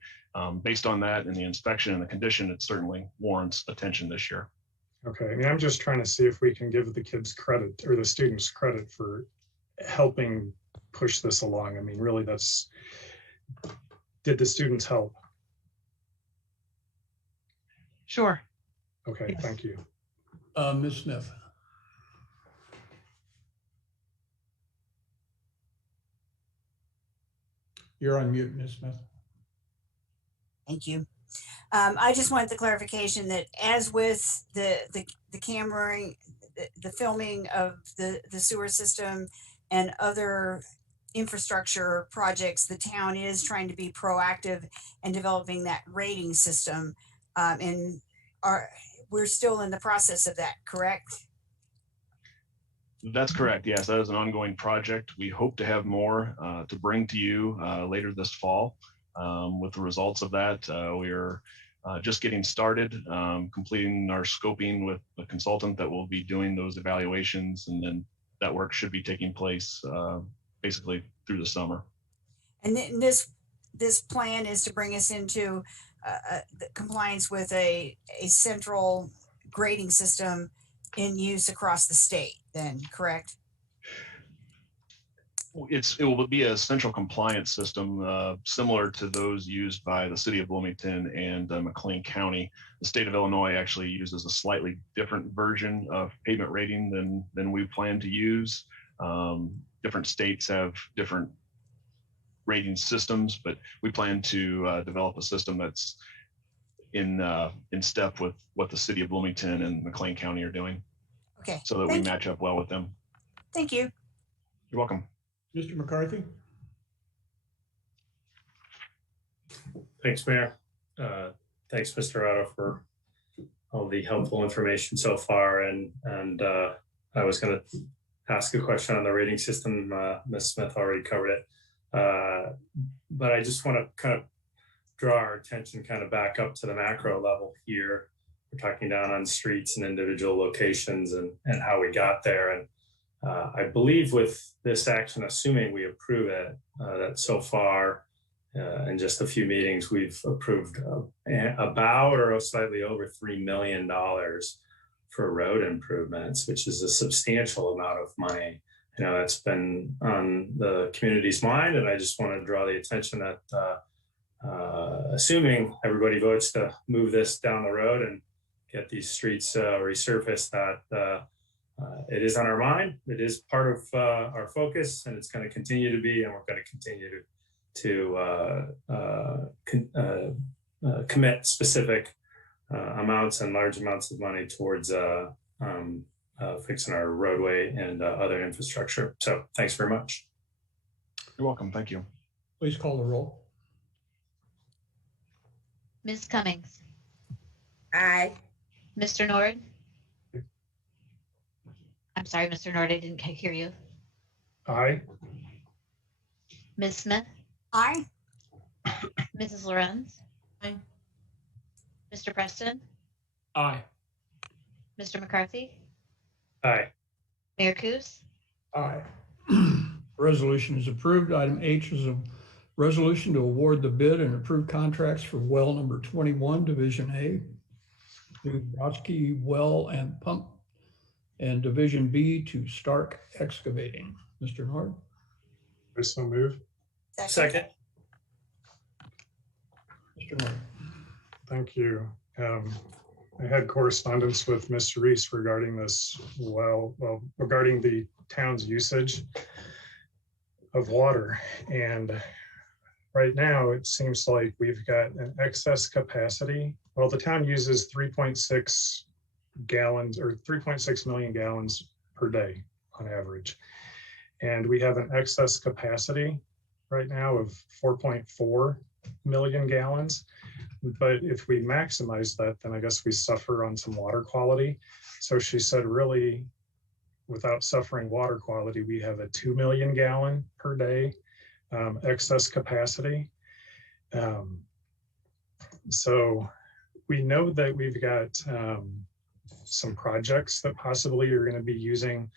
based on that and the inspection and the condition, it certainly warrants attention this year. Okay, I mean, I'm just trying to see if we can give the kids credit or the students credit for helping push this along. I mean, really, did the students help? Sure. Okay, Yes. Thank you. Ms. Smith. You're on mute, Ms. Smith. Thank you. I just wanted the clarification that as with the cameraing, the filming of the sewer system and other infrastructure projects, the town is trying to be proactive and developing that rating system. And we're still in the process of that, correct? That's correct. Yes, that is an ongoing project. We hope to have more to bring to you later this fall. With the results of that, we are just getting started, completing our scoping with the consultant that will be doing those evaluations, and then that work should be taking place basically through the summer. And then this plan is to bring us into the compliance with a central grading system in use across the state, then, correct? It will be a central compliance system similar to those used by the city of Bloomington and McLean County. The state of Illinois actually uses a slightly different version of pavement rating than we plan to use. Different states have different rating systems, but we plan to develop a system that's in step with what the city of Bloomington and McLean County are doing. Okay. So that we match up well with them. Thank you. You're welcome. Mr. McCarthy? Thanks, Mayor. Thanks, Mr. Otto, for all the helpful information so far. And I was going to ask a question on the rating system. Ms. Smith already covered it. But I just want to kind of draw our attention kind of back up to the macro level here. We're talking down on streets and individual locations and how we got there. And I believe with this action, assuming we approve it, that so far in just a few meetings, we've approved about or slightly over $3 million for road improvements, which is a substantial amount of money. You know, that's been on the community's mind. And I just want to draw the attention that assuming everybody votes to move this down the road and get these streets resurfaced, that it is on our mind. It is part of our focus, and it's going to continue to be, and we're going to continue to commit specific amounts and large amounts of money towards fixing our roadway and other infrastructure. So thanks very much. You're welcome. Thank you. Please call the roll. Ms. Cummings, Aye. Mr. Nord. I'm sorry, Mr. Nord, I didn't hear you. Aye. Ms. Smith, Aye. Mrs. Lorenz, Aye. Mr. Preston, Aye. Mr. McCarthy, Aye. Mayor Kus. Aye. Resolution is approved. Item H is a resolution to award the bid and approve contracts for well number 21, Division A, to Brodsky Well and Pump, and Division B to Stark Excavating. Mr. Nord? I so move. Second. Mr. Nord? Thank you. I had correspondence with Ms. Reese regarding this regarding the town's usage of water. And right now, it seems like we've got an excess capacity. Well, the town uses 3.6 gallons or 3.6 million gallons per day on average. And we have an excess capacity right now of 4.4 million gallons. But if we maximize that, then I guess we suffer on some water quality. So she said, really, without suffering water quality, we have a 2 million gallon per day excess capacity. So we know that we've got some projects that possibly are going to be using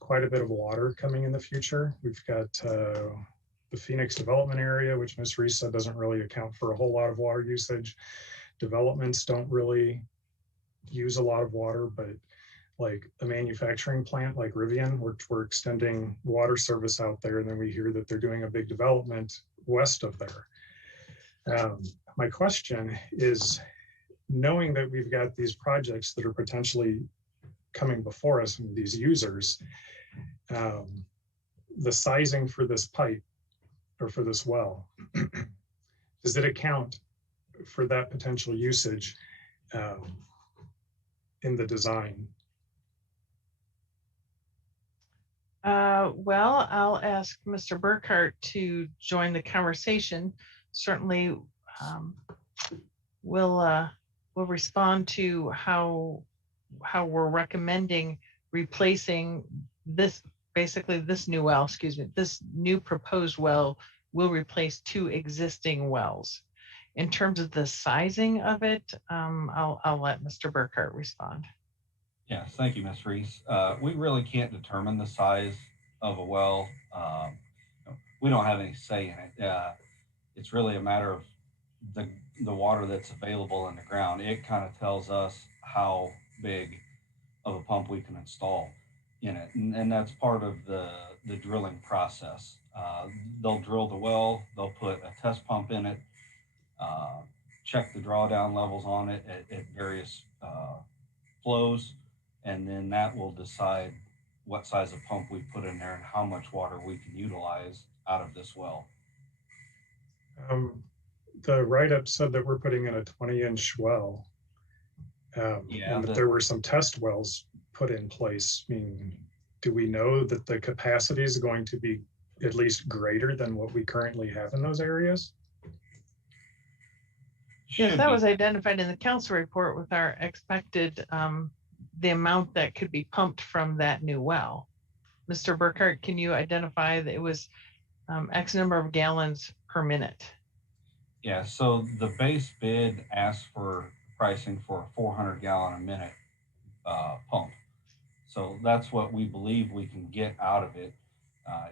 quite a bit of water coming in the future. We've got the Phoenix development area, which Ms. Reese said doesn't really account for a whole lot of water usage. Developments don't really use a lot of water, but like a manufacturing plant like Rivian, we're extending water service out there, and then we hear that they're doing a big development west of there. My question is, knowing that we've got these projects that are potentially coming before us and these users, the sizing for this pipe or for this well, does it account for that potential usage in the design? Well, I'll ask Mr. Burkhart to join the conversation. Certainly, we'll respond to how we're recommending replacing this, basically this new well, this new proposed well will replace 2 existing wells. In terms of the sizing of it, I'll let Mr. Burkhart respond. Yes, thank you, Ms. Reese. We really can't determine the size of a well. We don't have any say in it. It's really a matter of the water that's available in the ground. It kind of tells us how big of a pump we can install in it. And that's part of the drilling process. They'll drill the well, they'll put a test pump in it, check the drawdown levels on it at various flows, and then that will decide what size of pump we put in there and how much water we can utilize out of this well. The write-up said that we're putting in a 20-inch well, and that there were some test wells put in place. I mean, do we know that the capacity is going to be at least greater than what we currently have in those areas? Yes, that was identified in the council report with our expected, the amount that could be pumped from that new well. Mr. Burkhart, can you identify that it was X number of gallons per minute? Yeah, so the base bid asked for pricing for a 400 gallon a minute pump. So that's what we believe we can get out of it.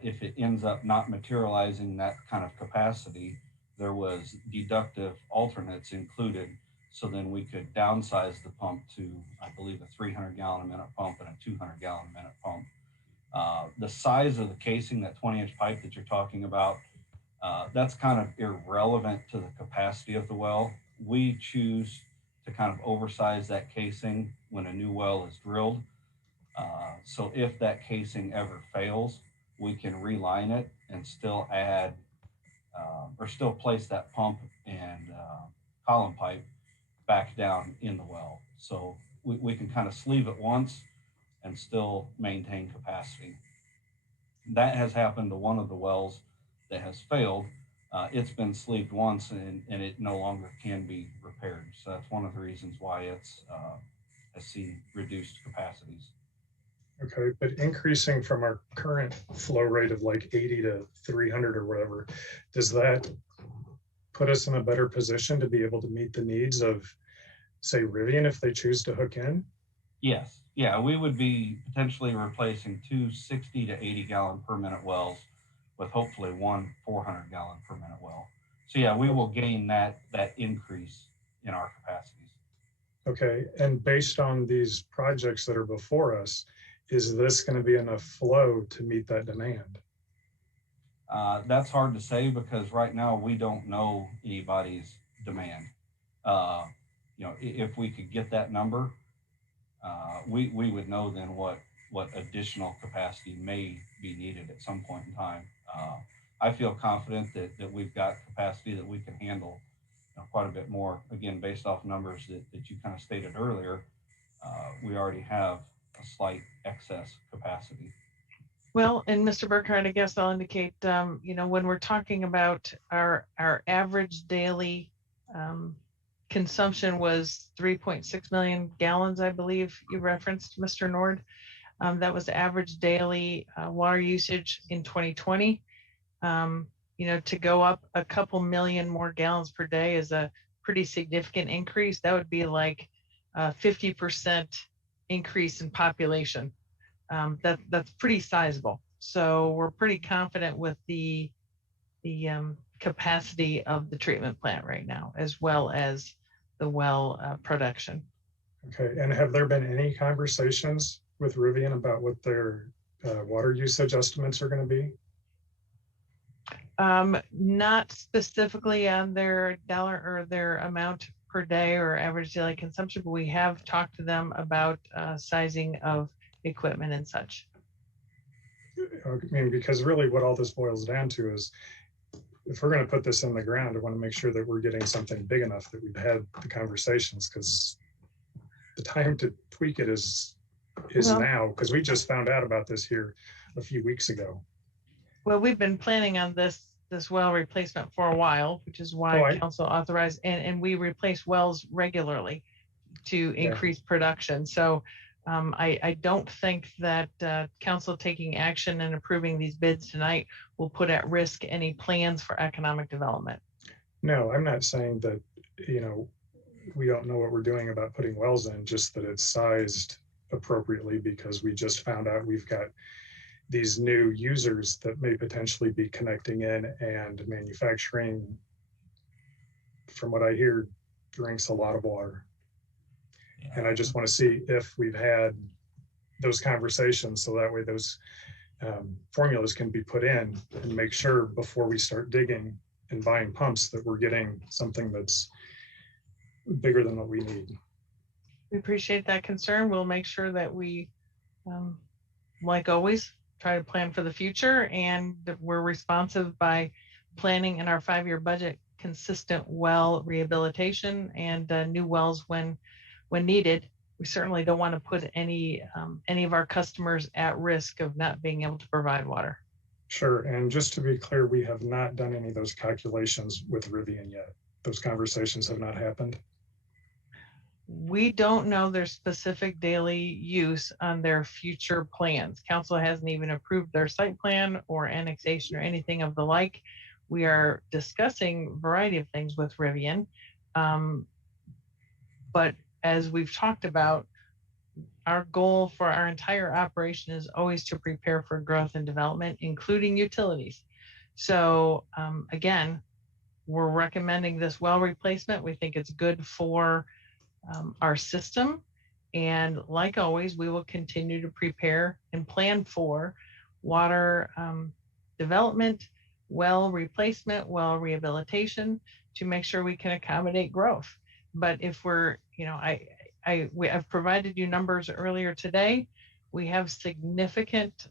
If it ends up not materializing that kind of capacity, there was deductive alternates included. So then we could downsize the pump to, I believe, a 300 gallon a minute pump and a 200 gallon a minute pump. The size of the casing, that 20-inch pipe that you're talking about, that's kind of irrelevant to the capacity of the well. We choose to kind of oversize that casing when a new well is drilled. So if that casing ever fails, we can reline it and still add or still place that pump and column pipe back down in the well. So we can kind of sleeve it once and still maintain capacity. That has happened to one of the wells that has failed. It's been sleeved once and it no longer can be repaired. So that's one of the reasons why it's has seen reduced capacities. Okay, but increasing from our current flow rate of like 80 to 300 or whatever, does that put us in a better position to be able to meet the needs of, say, Rivian if they choose to hook in? Yes. Yeah, we would be potentially replacing two 60 to 80 gallon per minute wells with hopefully one 400 gallon per minute well. So yeah, we will gain that increase in our capacities. Okay, and based on these projects that are before us, is this going to be enough flow to meet that demand? That's hard to say because right now we don't know anybody's demand. You know, if we could get that number, we would know then what additional capacity may be needed at some point in time. I feel confident that we've got capacity that we can handle, you know, quite a bit more. Again, based off numbers that you kind of stated earlier, we already have a slight excess capacity. Well, and Mr. Burkhardt, I guess I'll indicate, you know, when we're talking about our average daily consumption was 3.6 million gallons, I believe you referenced, Mr. Nord. That was the average daily water usage in 2020. You know, to go up a couple million more gallons per day is a pretty significant increase. That would be like a 50% increase in population. That's pretty sizable. So we're pretty confident with the capacity of the treatment plant right now, as well as the well production. Okay, and have there been any conversations with Rivian about what their water usage estimates are going to be? Not specifically on their dollar or their amount per day or average daily consumption, but we have talked to them about sizing of equipment and such. I mean, because really what all this boils down to is if we're going to put this in the ground, I want to make sure that we're getting something big enough that we've had the conversations, because the time to tweak it is well, now, because we just found out about this here a few weeks ago. Well, we've been planning on this well replacement for a while, which is why council authorized, and we replace wells regularly to increase production. So I don't think that council taking action and approving these bids tonight will put at risk any plans for economic development. No, I'm not saying that, you know, we don't know what we're doing about putting wells in, just that it's sized appropriately, because we just found out we've got these new users that may potentially be connecting in, and manufacturing, from what I hear, drinks a lot of water. And I just want to see if we've had those conversations, so that way those formulas can be put in, and make sure before we start digging and buying pumps that we're getting something that's bigger than what we need. We appreciate that concern. We'll make sure that we, like always, try to plan for the future, and we're responsive by planning in our 5-year budget consistent well rehabilitation and new wells when needed. We certainly don't want to put any of our customers at risk of not being able to provide water. Sure, and just to be clear, we have not done any of those calculations with Rivian yet. Those conversations have not happened. We don't know their specific daily use on their future plans. Council hasn't even approved their site plan or annexation or anything of the like. We are discussing a variety of things with Rivian. But as we've talked about, our goal for our entire operation is always to prepare for growth and development, including utilities. So again, we're recommending this well replacement. We think it's good for our system. And like always, we will continue to prepare and plan for water development, well replacement, well rehabilitation, to make sure we can accommodate growth. But if we're, you know, I've provided you numbers earlier today. We have significant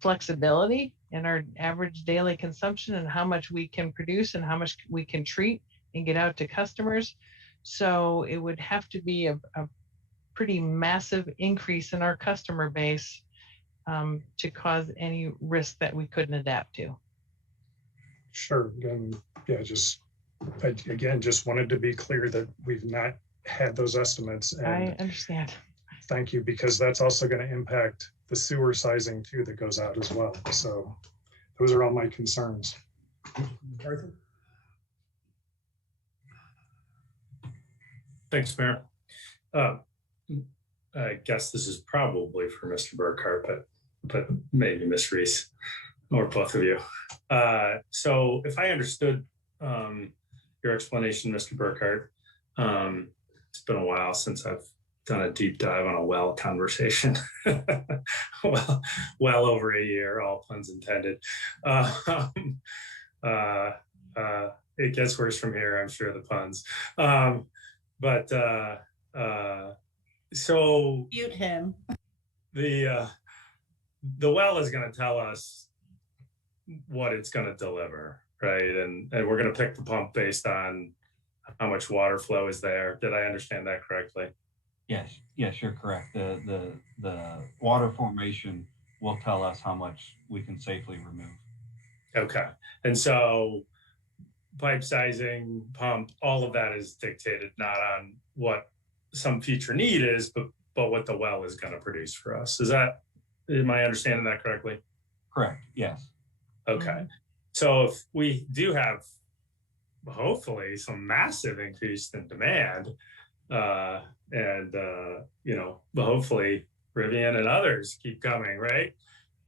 flexibility in our average daily consumption and how much we can produce and how much we can treat and get out to customers. So it would have to be a pretty massive increase in our customer base to cause any risk that we couldn't adapt to. Sure. And yeah, again, just wanted to be clear that we've not had those estimates. And I understand. thank you, because that's also going to impact the sewer sizing too that goes out as well. So those are all my concerns. McCarthy? Thanks, Mayor. I guess this is probably for Mr. Burkhart, but maybe Ms. Reese or both of you. So if I understood your explanation, Mr. Burkhart, it's been a while since I've done a deep dive on a well conversation. well over a year, all puns intended. It gets worse from here, I'm sure, the puns. So mute him. The well is going to tell us what it's going to deliver, right? And we're going to pick the pump based on how much water flow is there. Did I understand that correctly? Yes, you're correct. The water formation will tell us how much we can safely remove. Okay. And so pipe sizing, pump, all of that is dictated not on what some future need is, but what the well is going to produce for us. Am I understanding that correctly? Correct. Yes. Okay. So if we do have hopefully some massive increase in demand, but hopefully Rivian and others keep coming, right?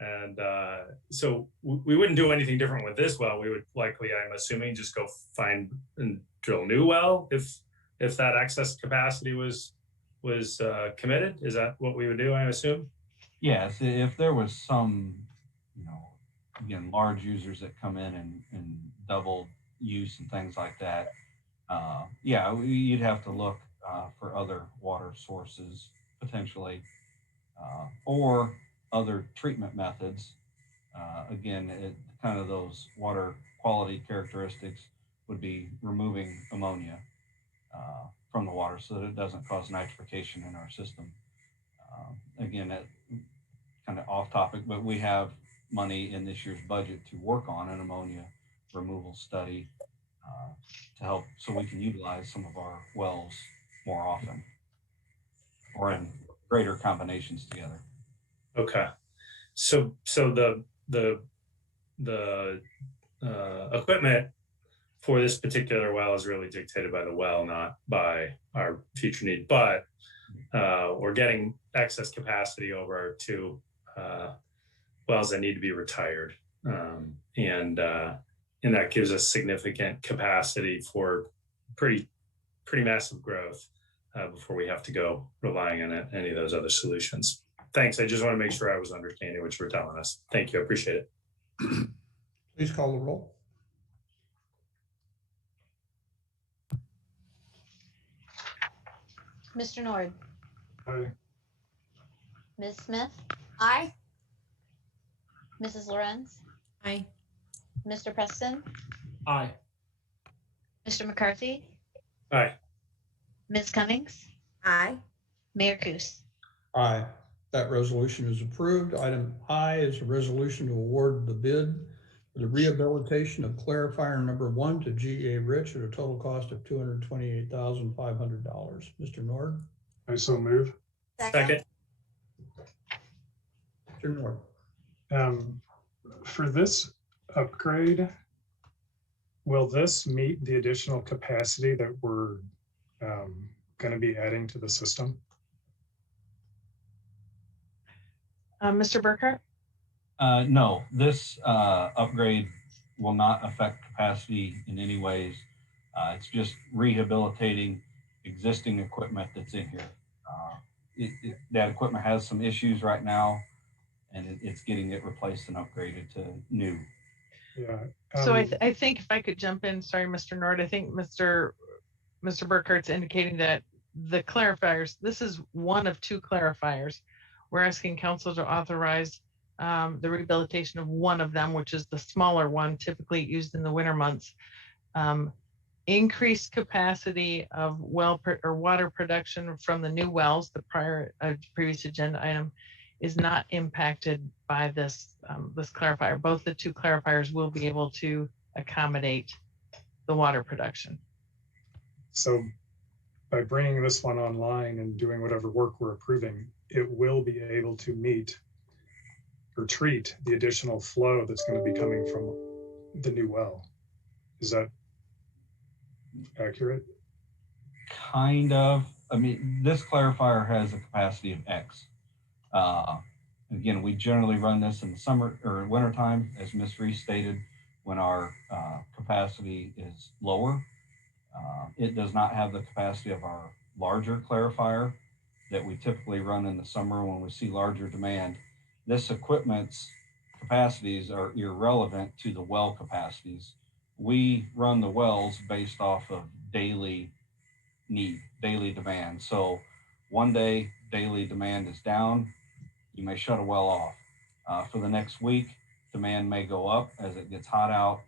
And so we wouldn't do anything different with this well. We would likely, I'm assuming, just go find and drill new well if that excess capacity was committed. Is that what we would do, I assume? Yes, if there was some, again, large users that come in and double use and things like that, you'd have to look for other water sources potentially, or other treatment methods. Again, kind of those water quality characteristics would be removing ammonia from the water so that it doesn't cause nitrification in our system. Again, kind of off topic, but we have money in this year's budget to work on an ammonia removal study to help so we can utilize some of our wells more often or in greater combinations together. Okay. So the equipment for this particular well is really dictated by the well, not by our future need, but we're getting excess capacity over our two wells that need to be retired. And that gives us significant capacity for pretty massive growth before we have to go relying on any of those other solutions. Thanks. I just want to make sure I was understanding what you were telling us. Thank you. I appreciate it. Please call the roll. Mr. Nord. Aye. Ms. Smith. Aye. Mrs. Lorenz. Aye. Mr. Preston. Aye. Mr. McCarthy. Aye. Ms. Cummings. Aye. Mayor Kus. Aye. That resolution is approved. Item I is a resolution to award the bid for the rehabilitation of clarifier number 1 to G.A. Rich at a total cost of $228,500. Mr. Nord? I so move. Second. Mr. Nord? For this upgrade, will this meet the additional capacity that we're going to be adding to the system? Mr. Burkhart? No, this upgrade will not affect capacity in any ways. It's just rehabilitating existing equipment that's in here. That equipment has some issues right now, and it's getting it replaced and upgraded to new. Yeah. So I think if I could jump in, sorry, Mr. Nord, I think Mr. Burkhart's indicating that the clarifiers, this is one of 2 clarifiers. We're asking council to authorize the rehabilitation of one of them, which is the smaller one, typically used in the winter months. increased capacity of or water production from the new wells, the previous agenda item, is not impacted by this this clarifier. Both the two clarifiers will be able to accommodate the water production. So by bringing this one online and doing whatever work we're approving, it will be able to meet or treat the additional flow that's going to be coming from the new well. Is that accurate? Kind of. I mean, this clarifier has a capacity of X. Again, we generally run this in the summer or winter time, as Ms. Reese stated, when our capacity is lower. It does not have the capacity of our larger clarifier that we typically run in the summer when we see larger demand. This equipment's capacities are irrelevant to the well capacities. We run the wells based off of daily need, daily demand. So one day daily demand is down, you may shut a well off. For the next week, demand may go up as it gets hot out.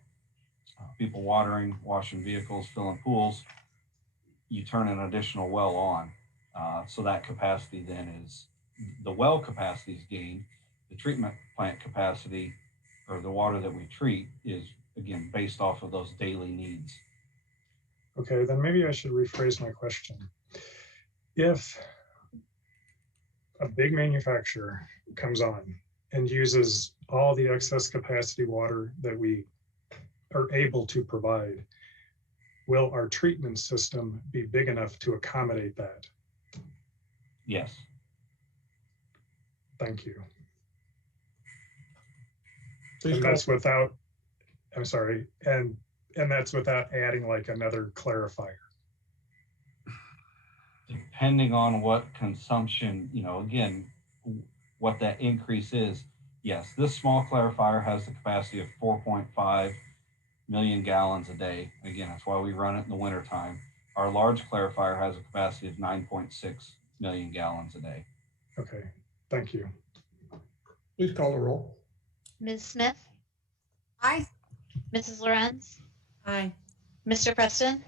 People watering, washing vehicles, filling pools, you turn an additional well on. So that capacity then is, the well capacity is gained. The treatment plant capacity, or the water that we treat, is again based off of those daily needs. Okay, then maybe I should rephrase my question. If a big manufacturer comes on and uses all the excess capacity water that we are able to provide, will our treatment system be big enough to accommodate that? Yes. Thank you. Please and call. that's without, I'm sorry, and that's without adding like another clarifier. Depending on what consumption, again, what that increase is. Yes, this small clarifier has the capacity of 4.5 million gallons a day. Again, that's why we run it in the wintertime. Our large clarifier has a capacity of 9.6 million gallons a day. Okay, thank you. Please call the roll. Ms. Smith? Aye. Mrs. Lorenz? Aye. Mr. Preston?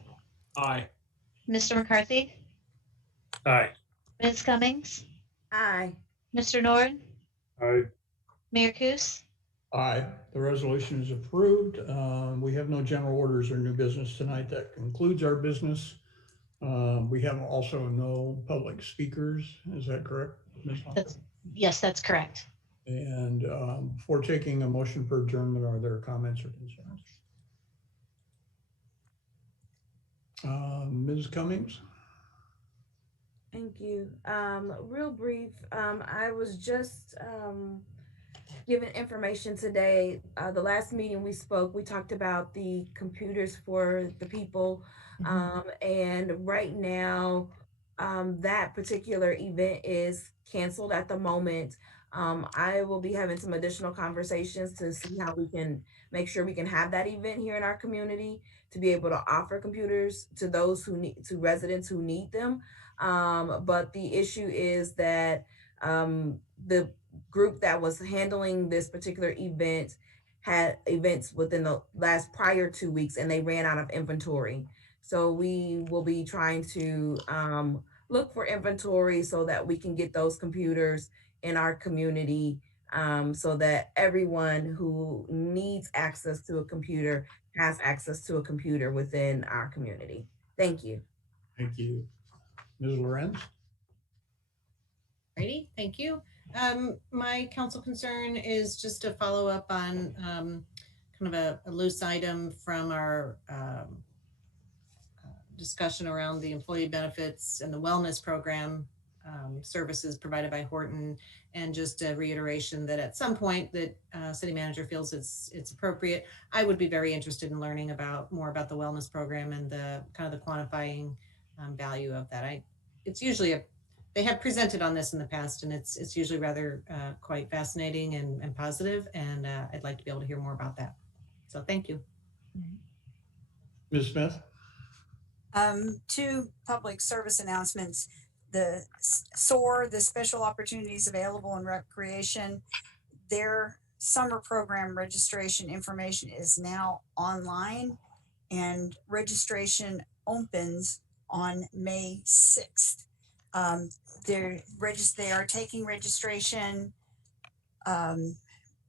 Aye. Mr. McCarthy? Aye. Ms. Cummings? Aye. Mr. Nord? Aye. Mayor Kus? Aye, the resolution is approved. We have no general orders or new business tonight. That concludes our business. We have also no public speakers. Is that correct, Ms. Hunter? Yes, that's correct. And before taking a motion for adjournment, are there comments or concerns? Ms. Cummings? Thank you. Real brief, I was just given information today. The last meeting we spoke, we talked about the computers for the people. And right now, that particular event is canceled at the moment. I will be having some additional conversations to see how we can make sure we can have that event here in our community to be able to offer computers to those who need, to residents who need them. But the issue is that the group that was handling this particular event had events within the last prior 2 weeks and they ran out of inventory. So we will be trying to look for inventory so that we can get those computers in our community so that everyone who needs access to a computer has access to a computer within our community. Thank you. Thank you. Ms. Lorenz? Righty, thank you. My council concern is just to follow up on kind of a loose item from our discussion around the employee benefits and the wellness program services provided by Horton, and just a reiteration that at some point that city manager feels it's appropriate. I would be very interested in learning more about the wellness program and the kind of the quantifying value of that. It's usually they have presented on this in the past, and it's usually rather quite fascinating and positive, and I'd like to be able to hear more about that. So thank you. Ms. Smith? 2 public service announcements. The SOAR, the Special Opportunities Available in Recreation, their summer program registration information is now online, and registration opens on May 6th. They are taking registration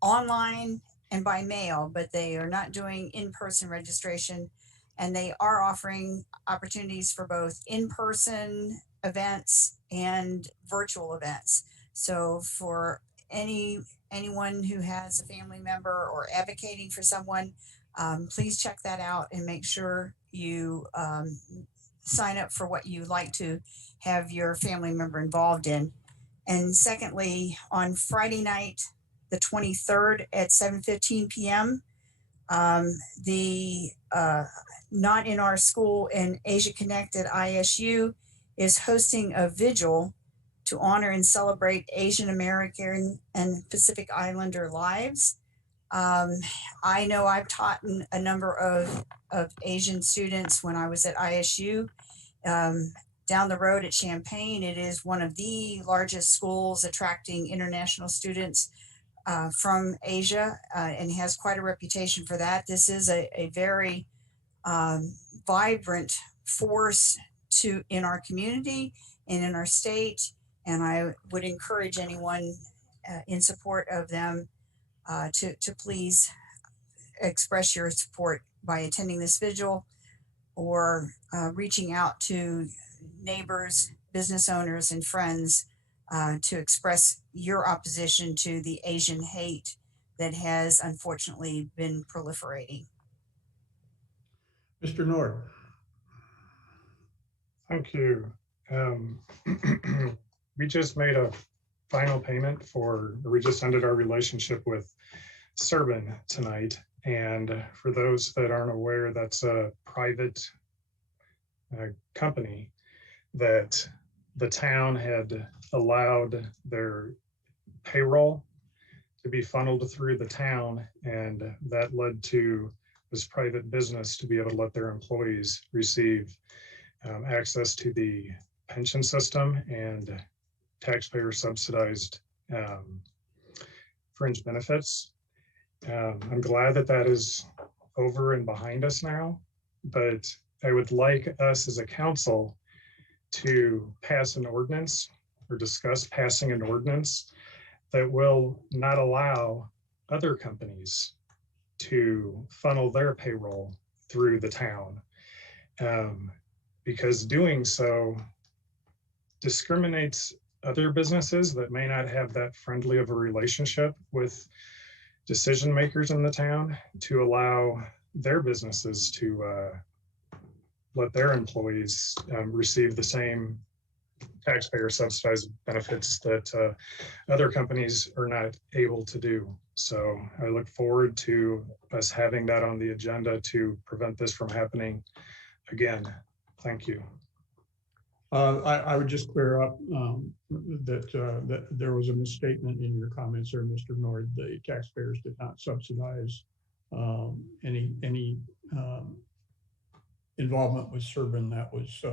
online and by mail, but they are not doing in-person registration. And they are offering opportunities for both in-person events and virtual events. So for anyone who has a family member or advocating for someone, please check that out and make sure you sign up for what you like to have your family member involved in. And secondly, on Friday night, the 23rd at 7:15 p.m., the Not in Our School and Asia Connected ISU is hosting a vigil to honor and celebrate Asian American and Pacific Islander lives. I know I've taught a number of Asian students when I was at ISU. Down the road at Champaign, it is one of the largest schools attracting international students from Asia and has quite a reputation for that. This is a very vibrant force in our community and in our state. And I would encourage anyone in support of them to please express your support by attending this vigil or reaching out to neighbors, business owners, and friends to express your opposition to the Asian hate that has unfortunately been proliferating. Mr. Nord. Thank you. We just made a final payment we just ended our relationship with Serban tonight. And for those that aren't aware, that's a private company that the town had allowed their payroll to be funneled through the town, and that led to this private business to be able to let their employees receive access to the pension system and taxpayer subsidized fringe benefits. I'm glad that that is over and behind us now, but I would like us as a council to pass an ordinance or discuss passing an ordinance that will not allow other companies to funnel their payroll through the town, because doing so discriminates other businesses that may not have that friendly of a relationship with decision makers in the town to allow their businesses to let their employees receive the same taxpayer subsidized benefits that other companies are not able to do. So I look forward to us having that on the agenda to prevent this from happening again. Thank you. I would just clear up that there was a misstatement in your comments there, Mr. Nord. The taxpayers did not subsidize any involvement with Serban. That was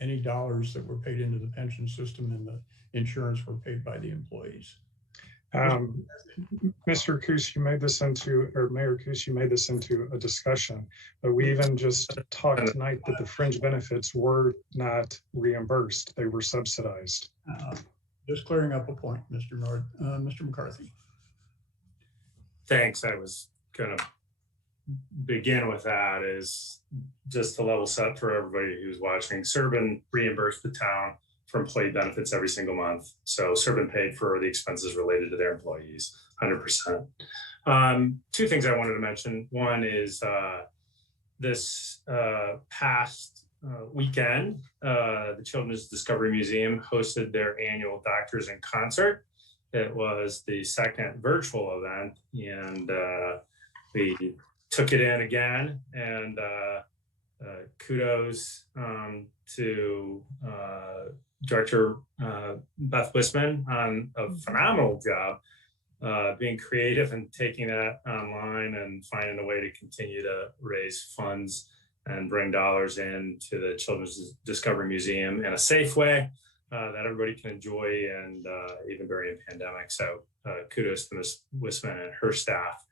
any dollars that were paid into the pension system and the insurance were paid by the employees. Mr. Coos, you made this into, or Mayor Coos, you made this into a discussion, but we even just talked tonight that the fringe benefits were not reimbursed, they were subsidized. Just clearing up a point, Mr. Nord. Mr. McCarthy. Thanks. I was going to begin with that is just to level set for everybody who's watching. Serban reimbursed the town for employee benefits every single month. So Serban paid for the expenses related to their employees, 100%. Two things I wanted to mention. One is this past weekend, the Children's Discovery Museum hosted their annual Doctors in Concert. It was the second virtual event, and we took it in again, and kudos to Director Beth Wisman on a phenomenal job being creative and taking that online and finding a way to continue to raise funds and bring dollars into the Children's Discovery Museum in a safe way that everybody can enjoy, and even during a pandemic. So kudos to Ms. Wisman and her staff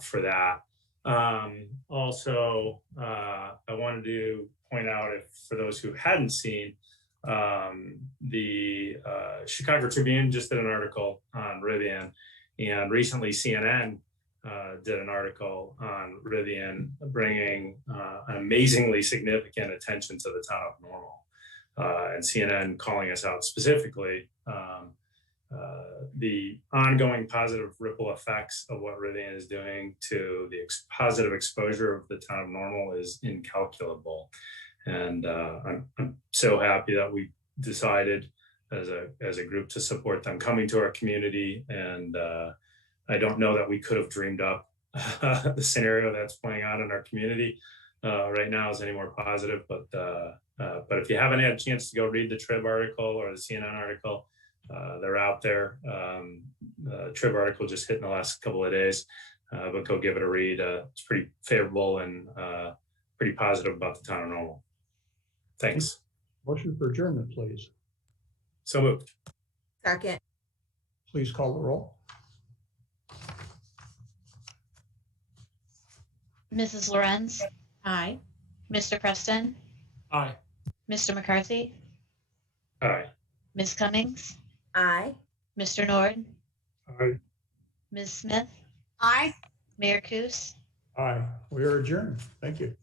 for that. Also, I wanted to point out, if for those who hadn't seen, the Chicago Tribune just did an article on Rivian, and recently CNN did an article on Rivian, bringing an amazingly significant attention to the town of Normal, and CNN calling us out specifically. The ongoing positive ripple effects of what Rivian is doing to the positive exposure of the town of Normal is incalculable. And I'm so happy that we decided as a group to support them coming to our community. And I don't know that we could have dreamed up the scenario that's playing out in our community right now is any more positive. But if you haven't had a chance to go read the Trib article or the CNN article, they're out there. Trib article just hit in the last couple of days, but go give it a read. It's pretty favorable and pretty positive about the town of Normal. Thanks. Motion for adjournment, please. So moved. Second. Please call the roll. Mrs. Lorenz, Aye. Mr. Preston, Aye. Mr. McCarthy, Aye. Ms. Cummings, Aye. Mr. Nord, Aye. Ms. Smith, Aye. Mayor Kus. Aye. We are adjourned. Thank you.